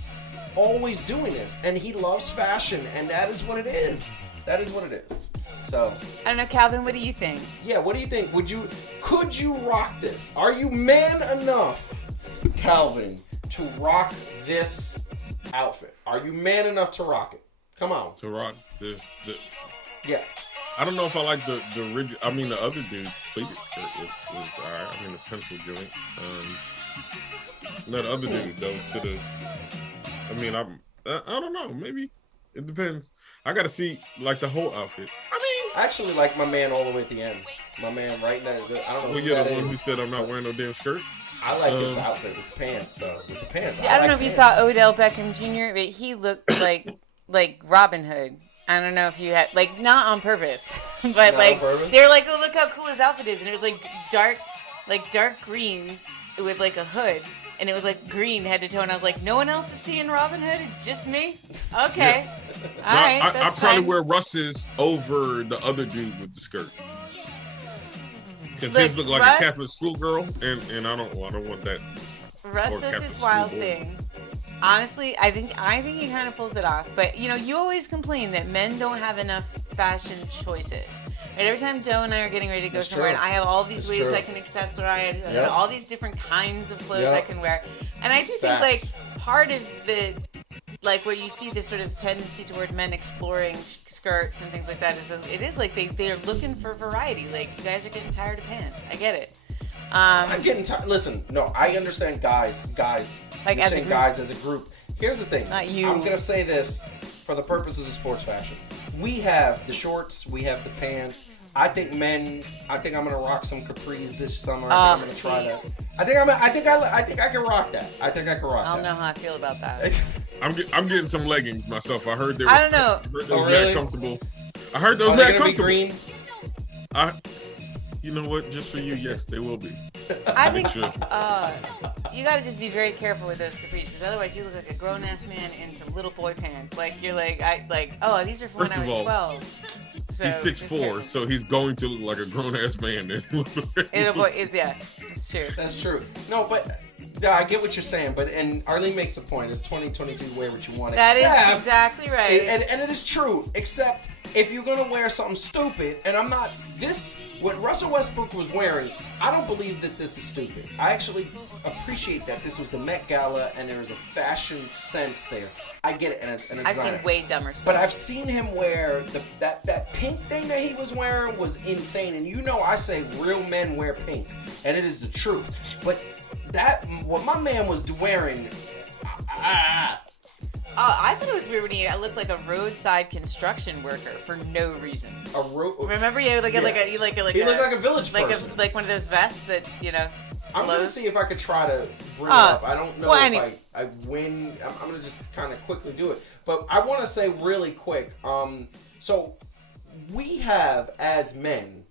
always doing this, and he loves fashion, and that is what it is. That is what it is. So, I don't know, Calvin, what do you think? Yeah, what do you think? Could you rock this? Are you man enough, Calvin, to rock this outfit? Are you man enough to rock it? Come on. To rock this. Yeah. I don't know if I like the rigid. I mean, the other dude's pleated skirt was alright. I mean, the pencil joint. The other dude though. I don't know. Maybe it depends. I gotta see like the whole outfit. I actually like my man all the way at the end. My man right now. I don't know. Well, you're the one who said I'm not wearing no damn skirt. I like his outfit with the pants, though. With the pants. I don't know if you saw Odell Beckham Jr., but he looked like Robin Hood. I don't know if you had, like, not on purpose, but not like they're like, oh, look how cool his outfit is, and it was like dark green with like a hood, and it was like green head to toe, and I was like, no one else is seeing Robin Hood, it's just me. Okay, yeah. All right. I probably wear Russ's over the other dude with the skirt. Because his look like a Catholic schoolgirl, and I don't want that. Russ does this wild thing. Honestly, I think he kind of pulls it off. But you always complain that men don't have enough fashion choices. And every time Joe and I are getting ready to go somewhere, and I have all these ways I can accessorize, all these different kinds of clothes I can wear, and I do think like part of the where you see this sort of tendency toward men exploring skirts and things like that it is like they are looking for variety. Like, you guys are getting tired of pants. I get it. I'm getting tired. Listen, no, I understand guys. Like as a group. Guys as a group. Here's the thing. Not you. I'm gonna say this for the purposes of sports fashion. We have the shorts. We have the pants. I think I'm gonna rock some capris this summer. I think I'm gonna try that. I think I can rock that. I think I can rock that. I don't know how I feel about that. I'm getting some leggings myself. I heard they were. I don't know. Very comfortable. I heard those very comfortable. Be green? You know what? Just for you, yes, they will be. I think you got to just be very careful with those capris, because otherwise you look like a grown ass man in some little boy pants. Like, you're like, oh, these are from when I was 12. So he's 6'4", so he's going to look like a grown ass man. It's true. That's true. No, but I get what you're saying. And Arlene makes a point. It's 2022. Wear what you want. That is exactly right. And it is true. Except if you're gonna wear something stupid, and I'm not what Russell Westbrook was wearing, I don't believe that this is stupid. I actually appreciate that this was the Met Gala and there was a fashion sense there. I get it, and a designer. I've seen way dumber stuff. But I've seen him wear that pink thing that he was wearing was insane. And I say real men wear pink, and it is the truth. But what my man was wearing, I thought it was weird when he looked like a roadside construction worker for no reason. Remember, he looked like a village person, like one of those vests that I'm gonna see if I could try to bring it up. I don't know if I win. I'm gonna just kind of quickly do it, but I want to say really quick. So we have, as men,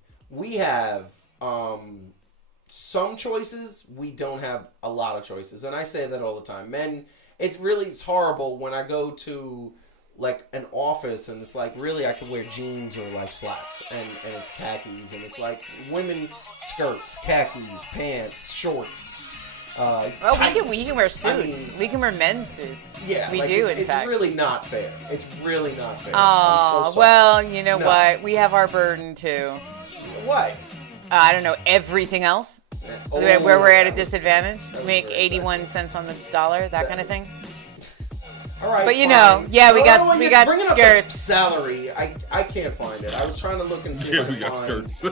some choices. We don't have a lot of choices, and I say that all the time. Men. It's horrible when I go to like an office and it's like, really, I could wear jeans or like slacks and it's khakis, and it's like women skirts, khakis, pants, shorts. Tights. We can wear suits. We can wear men's suits. Yeah, we do. In fact, it's really not fair. It's really not fair. Oh, well, you know what? We have our burden too. What? I don't know. Everything else. Where we're at a disadvantage. We make 81 cents on the dollar, that kind of thing. All right, but we got skirts. Salary, I can't find it. I was trying to look and see. Yeah, we got skirts.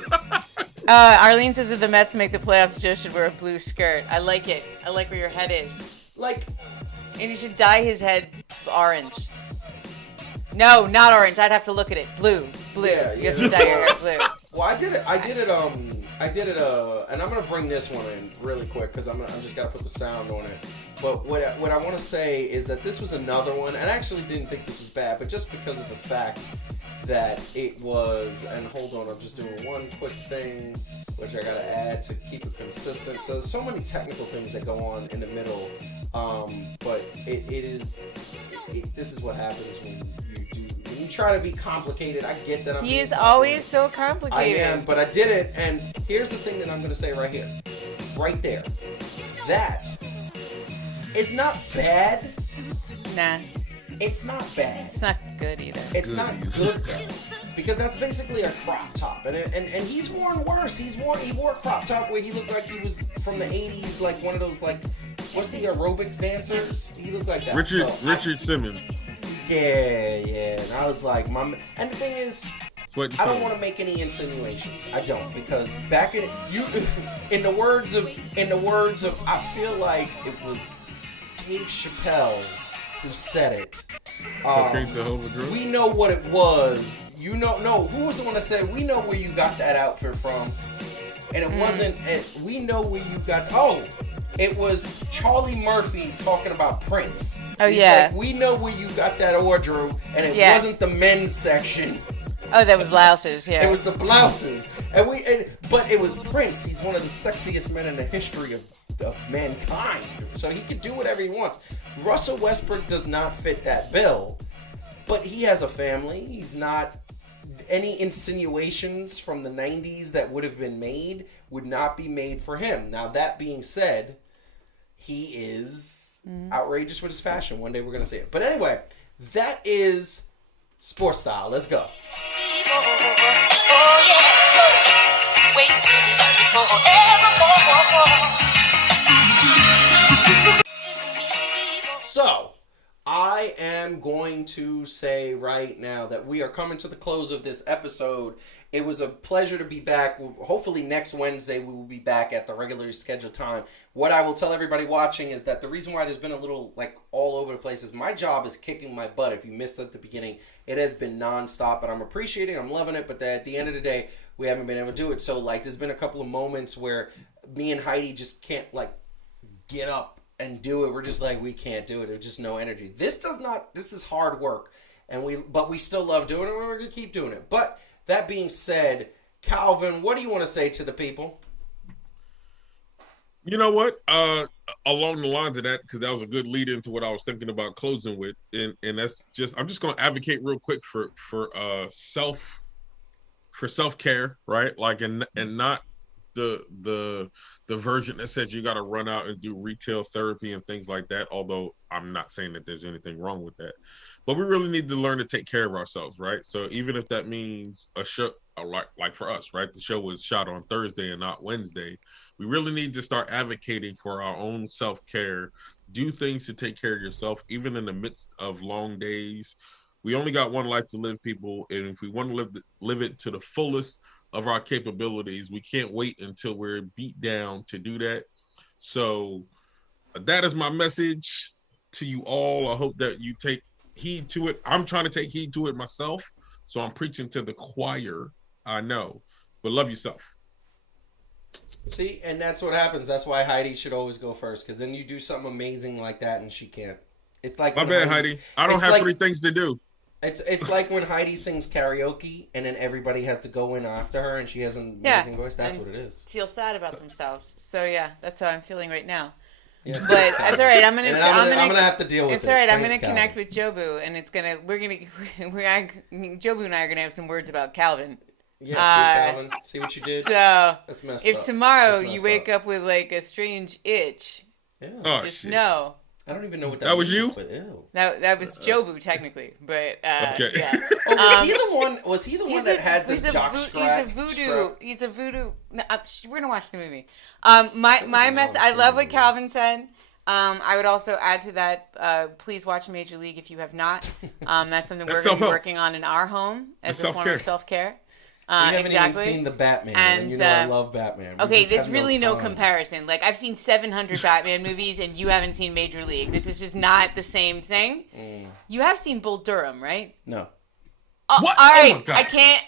Arlene says if the Mets make the playoffs, Joe should wear a blue skirt. I like it. I like where your head is. And he should dye his head orange. No, not orange. I'd have to look at it. Blue. Yeah, you have to dye your hair blue. Well, I did it, and I'm gonna bring this one in really quick because I'm just gotta put the sound on it. But what I want to say is that this was another one, and I actually didn't think this was bad, but just because of the fact that it was, and hold on, I'm just doing one quick thing, which I gotta add to keep it consistent. So there's so many technical things that go on in the middle, but this is what happens when you try to be complicated. I get that He is always so complicated. I am, but I did it, and here's the thing that I'm going to say right here. Right there. That is not bad. Nah. It's not bad. It's not good either. It's not good, though. Because that's basically a crop top. And he's worn worse. He wore a crop top where he looked like he was from the 80s, like one of those, like, what's the aerobics dancers? He looked like that. Richard Simmons. Yeah. And I was like, and the thing is, I don't want to make any insinuations. I don't, because back in the words of, I feel like it was Dave Chappelle who said it. We know what it was. Who was the one that said, we know where you got that outfit from? And it wasn't, we know where you got, it was Charlie Murphy talking about Prince. He's like, we know where you got that wardrobe, and it wasn't the men's section. Oh, they were blouses, yeah. It was the blouses. But it was Prince. He's one of the sexiest men in the history of mankind. So he could do whatever he wants. Russell Westbrook does not fit that bill. But he has a family. He's not... any insinuations from the 90s that would have been made would not be made for him. Now, that being said, he is outrageous with his fashion. One day we're going to see it. But anyway, that is Sports Style. Let's go. So, I am going to say right now that we are coming to the close of this episode. It was a pleasure to be back. Hopefully next Wednesday we will be back at the regularly scheduled time. What I will tell everybody watching is that the reason why there's been a little all over the place is my job is kicking my butt. If you missed it at the beginning, it has been nonstop, but I'm appreciating, I'm loving it, but at the end of the day, we haven't been able to do it. So there's been a couple of moments where me and Heidi just can't get up and do it. We're just we can't do it. There's just no energy. This is hard work, but we still love doing it, and we're going to keep doing it. But that being said, Calvin, what do you want to say to the people? You know what? Along the lines of that, because that was a good lead into what I was thinking about closing with, and that's I'm just going to advocate real quick for self-care, right? And not the version that says you got to run out and do retail therapy and things like that, although I'm not saying that there's anything wrong with that, but we really need to learn to take care of ourselves, right? So even if that means a show like for us, right, the show was shot on Thursday and not Wednesday, we really need to start advocating for our own self-care. Do things to take care of yourself, even in the midst of long days. We only got one life to live, people, and if we want to live it to the fullest of our capabilities, we can't wait until we're beat down to do that. So that is my message to you all. I hope that you take heed to it. I'm trying to take heed to it myself, so I'm preaching to the choir, I know, but love yourself. See, and that's what happens. That's why Heidi should always go first, because then you do something amazing like that and she can't. It's like my bad, Heidi. I don't have 3 things to do. It's like when Heidi sings karaoke and then everybody has to go in after her and she has an amazing voice. That's what it is. Feel sad about themselves. So yeah, that's how I'm feeling right now. Yeah. But it's all right. I'm gonna have to deal with it. It's all right. I'm gonna connect with Jobu, and Jobu and I are gonna have some words about Calvin. Yeah, see, Calvin, see what you did. So that's messed if up. Tomorrow you wake up with a strange itch, just know. I don't even know what that was. You? But, ew. That was Jobu technically, but okay. Yeah. Was he the one that had the jock strap? He's a voodoo. No, we're gonna watch the movie. I love what Calvin said. I would also add to that. Please watch Major League if you have not. That's something we're going to be working on in our home as a form of self-care. We haven't even seen the Batman, and you know I love Batman. Okay, there's really no comparison. I've seen 700 Batman movies, and you haven't seen Major League. This is just not the same thing. You have seen Bull Durham, right? No. Oh, what? All right, oh I can't.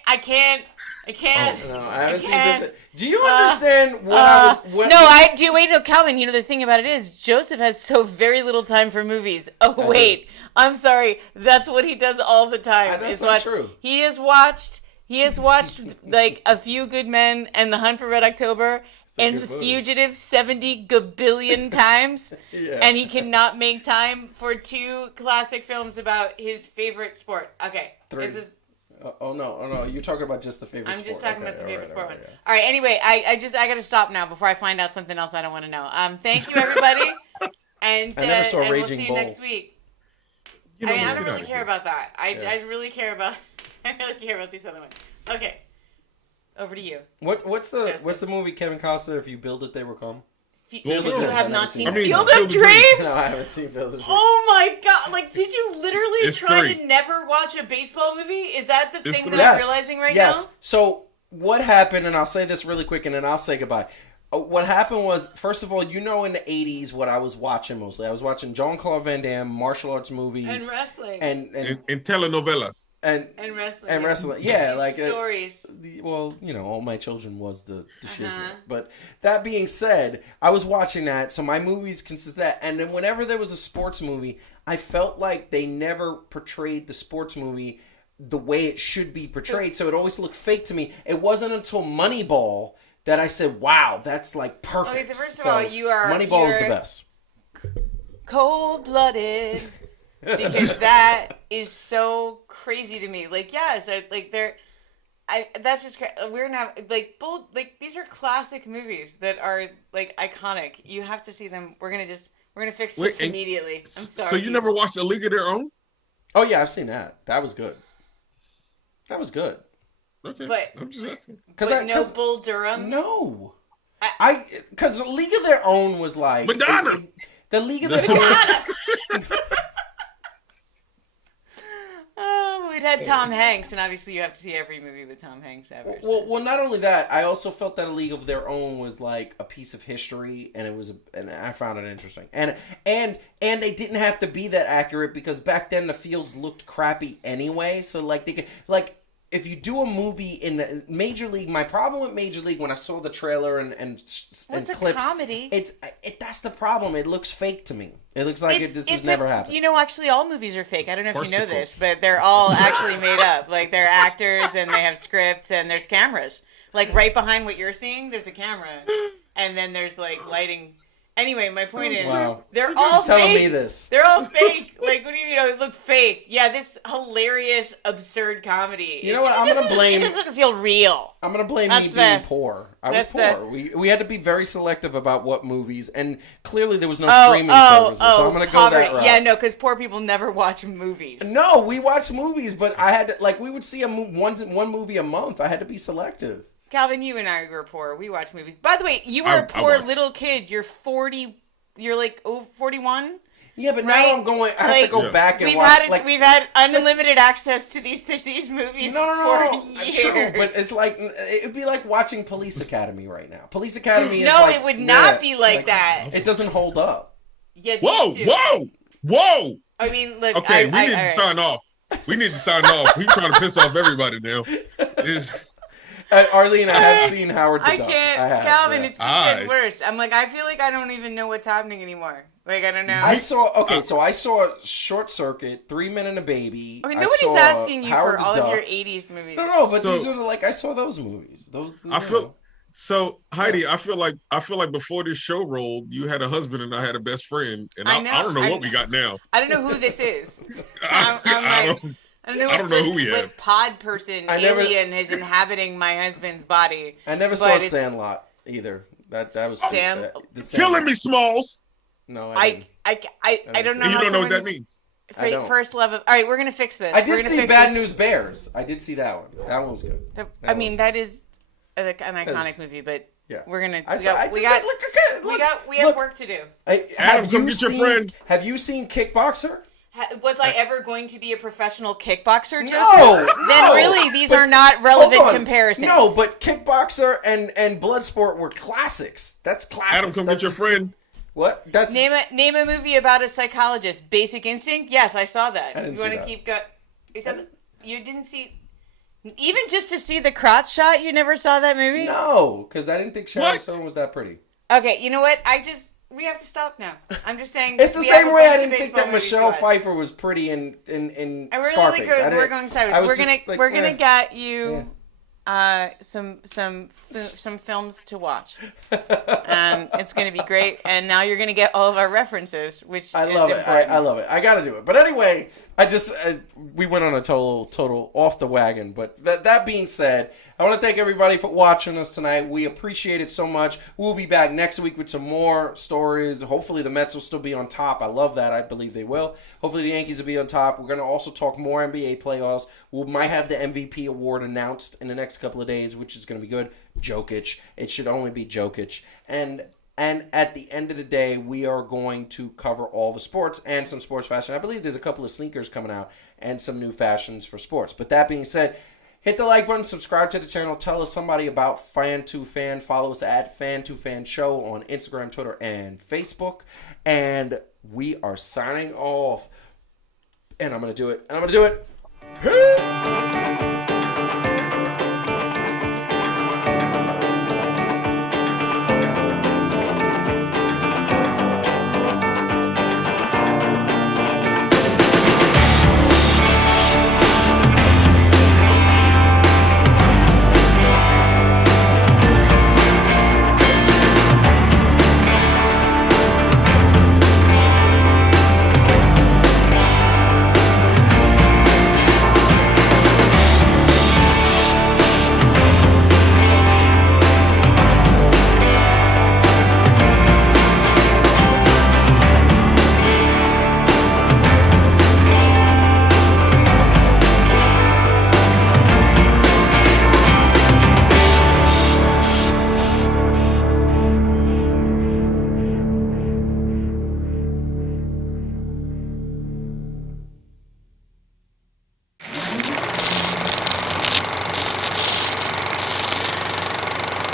Oh, no, I haven't seen that. Do you understand what I was... No, I do. Wait, no, Calvin, the thing about it is Joseph has so very little time for movies. Oh, wait. I'm sorry. That's what he does all the time. That's not true. He has watched A Few Good Men and The Hunt for Red October and The Fugitive 70 gabillion times, and he cannot make time for 2 classic films about his favorite sport. Okay, 3. Oh no! You're talking about just the favorite sport. I'm just talking about the favorite sport one. Yeah. All right. Anyway, I got to stop now before I find out something else I don't want to know. Thank you, everybody, and I never saw and Raging we'll see you Bull. next week. I don't really care about that. I really care about these other ones. Okay, over to you. What's the movie Kevin Costner? If you build it, they will come. You have not seen Field of Dreams? No, I haven't seen Field of Dreams. Oh my god! Did you literally try 3. to never watch a baseball movie? Is that the thing 3. that I'm realizing right now? Yes. So what happened? And I'll say this really quick, and then I'll say goodbye. What happened was, first of all, in the 80s, what I was watching mostly, I was watching Jean-Claude Van Damme, martial arts movies. And wrestling. And telenovelas. And wrestling. And wrestling. Yeah, stories. All my children was the shiznit. But that being said, I was watching that, so my movies consist of that. And then whenever there was a sports movie, I felt like they never portrayed the sports movie the way it should be portrayed, so it always looked fake to me. It wasn't until Moneyball that I said, wow, that's perfect. Okay, so first of all, Moneyball is the best. Cold-blooded. Because that is so crazy to me. That's just we're not like these are classic movies that are like iconic. You have to see them. We're gonna fix this immediately. I'm sorry. So you never watched A League of Their Own? Oh yeah, I've seen that. That was good. Okay, but I'm just asking. No Bull Durham. No, because the League of Their Own was like Madonna. The League of Their Own. We'd had Tom Hanks, and obviously you have to see every movie with Tom Hanks ever. So. Well, not only that, I also felt that A League of Their Own was like a piece of history, and and I found it interesting. And they didn't have to be that accurate because back then the fields looked crappy anyway. So like they could if you do a movie in Major League, my problem with Major League when I saw the trailer and What's a clips, comedy? That's the problem. It looks fake to me. It looks like this has never happened. You know, actually, all movies are fake. I don't know if you know this, but they're all actually made up. Like they're actors and they have scripts and there's cameras. Like right behind what you're seeing, there's a camera, and then there's like lighting. Anyway, my point is, they're all telling fake. Me this. They're all fake. Like, what do you know? It looked fake. Yeah, this hilarious, absurd comedy. You know what? I'm gonna blame. It doesn't feel real. I'm gonna blame me being poor. I was poor. We had to be very selective about what movies, and clearly there was no streaming services. So I'm gonna go that route. Yeah, no, because poor people never watch movies. No, we watch movies, but I had to, we would see one movie a month. I had to be selective. Calvin, you and I were poor. We watch movies. By the way, you were a poor little kid. You're 40. You're like 41. Yeah, but right? now I'm going. I have to go back and watch. We've had unlimited access to these movies for years. True, but it's like it'd be like watching Police Academy right now. Police Academy. No, it would not be like that. It doesn't hold up. Yeah. Whoa! I mean, look. Okay, we need to sign off. We need to sign off. We trying to piss off everybody now. Arlene, I have seen Howard the Duck. I can't, Calvin. It's just getting worse. I'm like, I feel like I don't even know what's happening anymore. Like, I don't know. I saw Short Circuit, 3 Men and a Baby. Okay, nobody's asking you for all of your 80s movies. No, but these are I saw those movies. So Heidi, I feel like before this show rolled, you had a husband and I had a best friend, and I don't know what we got now. I don't know who this is. I don't know who we have. Pod person alien is inhabiting my husband's body. I never saw Sandlot either. That was Killing Me, Smalls. No, I don't know. You don't know what that means. First love of. All right, we're gonna fix this. I did see Bad News Bears. I did see that one. That one was good. That is an iconic movie, but yeah, we're gonna. We have work to do. Adam, come get your friend. Have you seen Kickboxer? Was I ever going to be a professional kickboxer, Joseph? No. Then really, these are not relevant comparisons. No, but Kickboxer and Bloodsport were classics. That's classics. Adam, come get your friend. What? That's name a movie about a psychologist. Basic Instinct. Yes, I saw that. I didn't you want to that. keep going? It doesn't. You didn't see. Even just to see the crotch shot, you never saw that movie? No, because I didn't think Sharon Stone was that pretty. Okay, you know what? We have to stop now. I'm just saying. It's the same way I didn't think that Michelle Pfeiffer was pretty in Scarface. We're going sideways. We're gonna get you some films to watch. It's gonna be great. And now you're gonna get all of our references, which I love it. I love it. I gotta do it. But anyway, we went on a total off the wagon. But that being said, I want to thank everybody for watching us tonight. We appreciate it so much. We'll be back next week with some more stories. Hopefully the Mets will still be on top. I love that. I believe they will. Hopefully the Yankees will be on top. We're going to also talk more NBA playoffs. We might have the MVP award announced in the next couple of days, which is going to be good. Jokic. It should only be Jokic. And at the end of the day, we are going to cover all the sports and some sports fashion. I believe there's a couple of sneakers coming out and some new fashions for sports. But that being said, hit the like button, subscribe to the channel, tell us somebody about Fan2Fan. Follow us at Fan2Fan Show on Instagram, Twitter, and Facebook. And we are signing off. And I'm going to do it. Peace!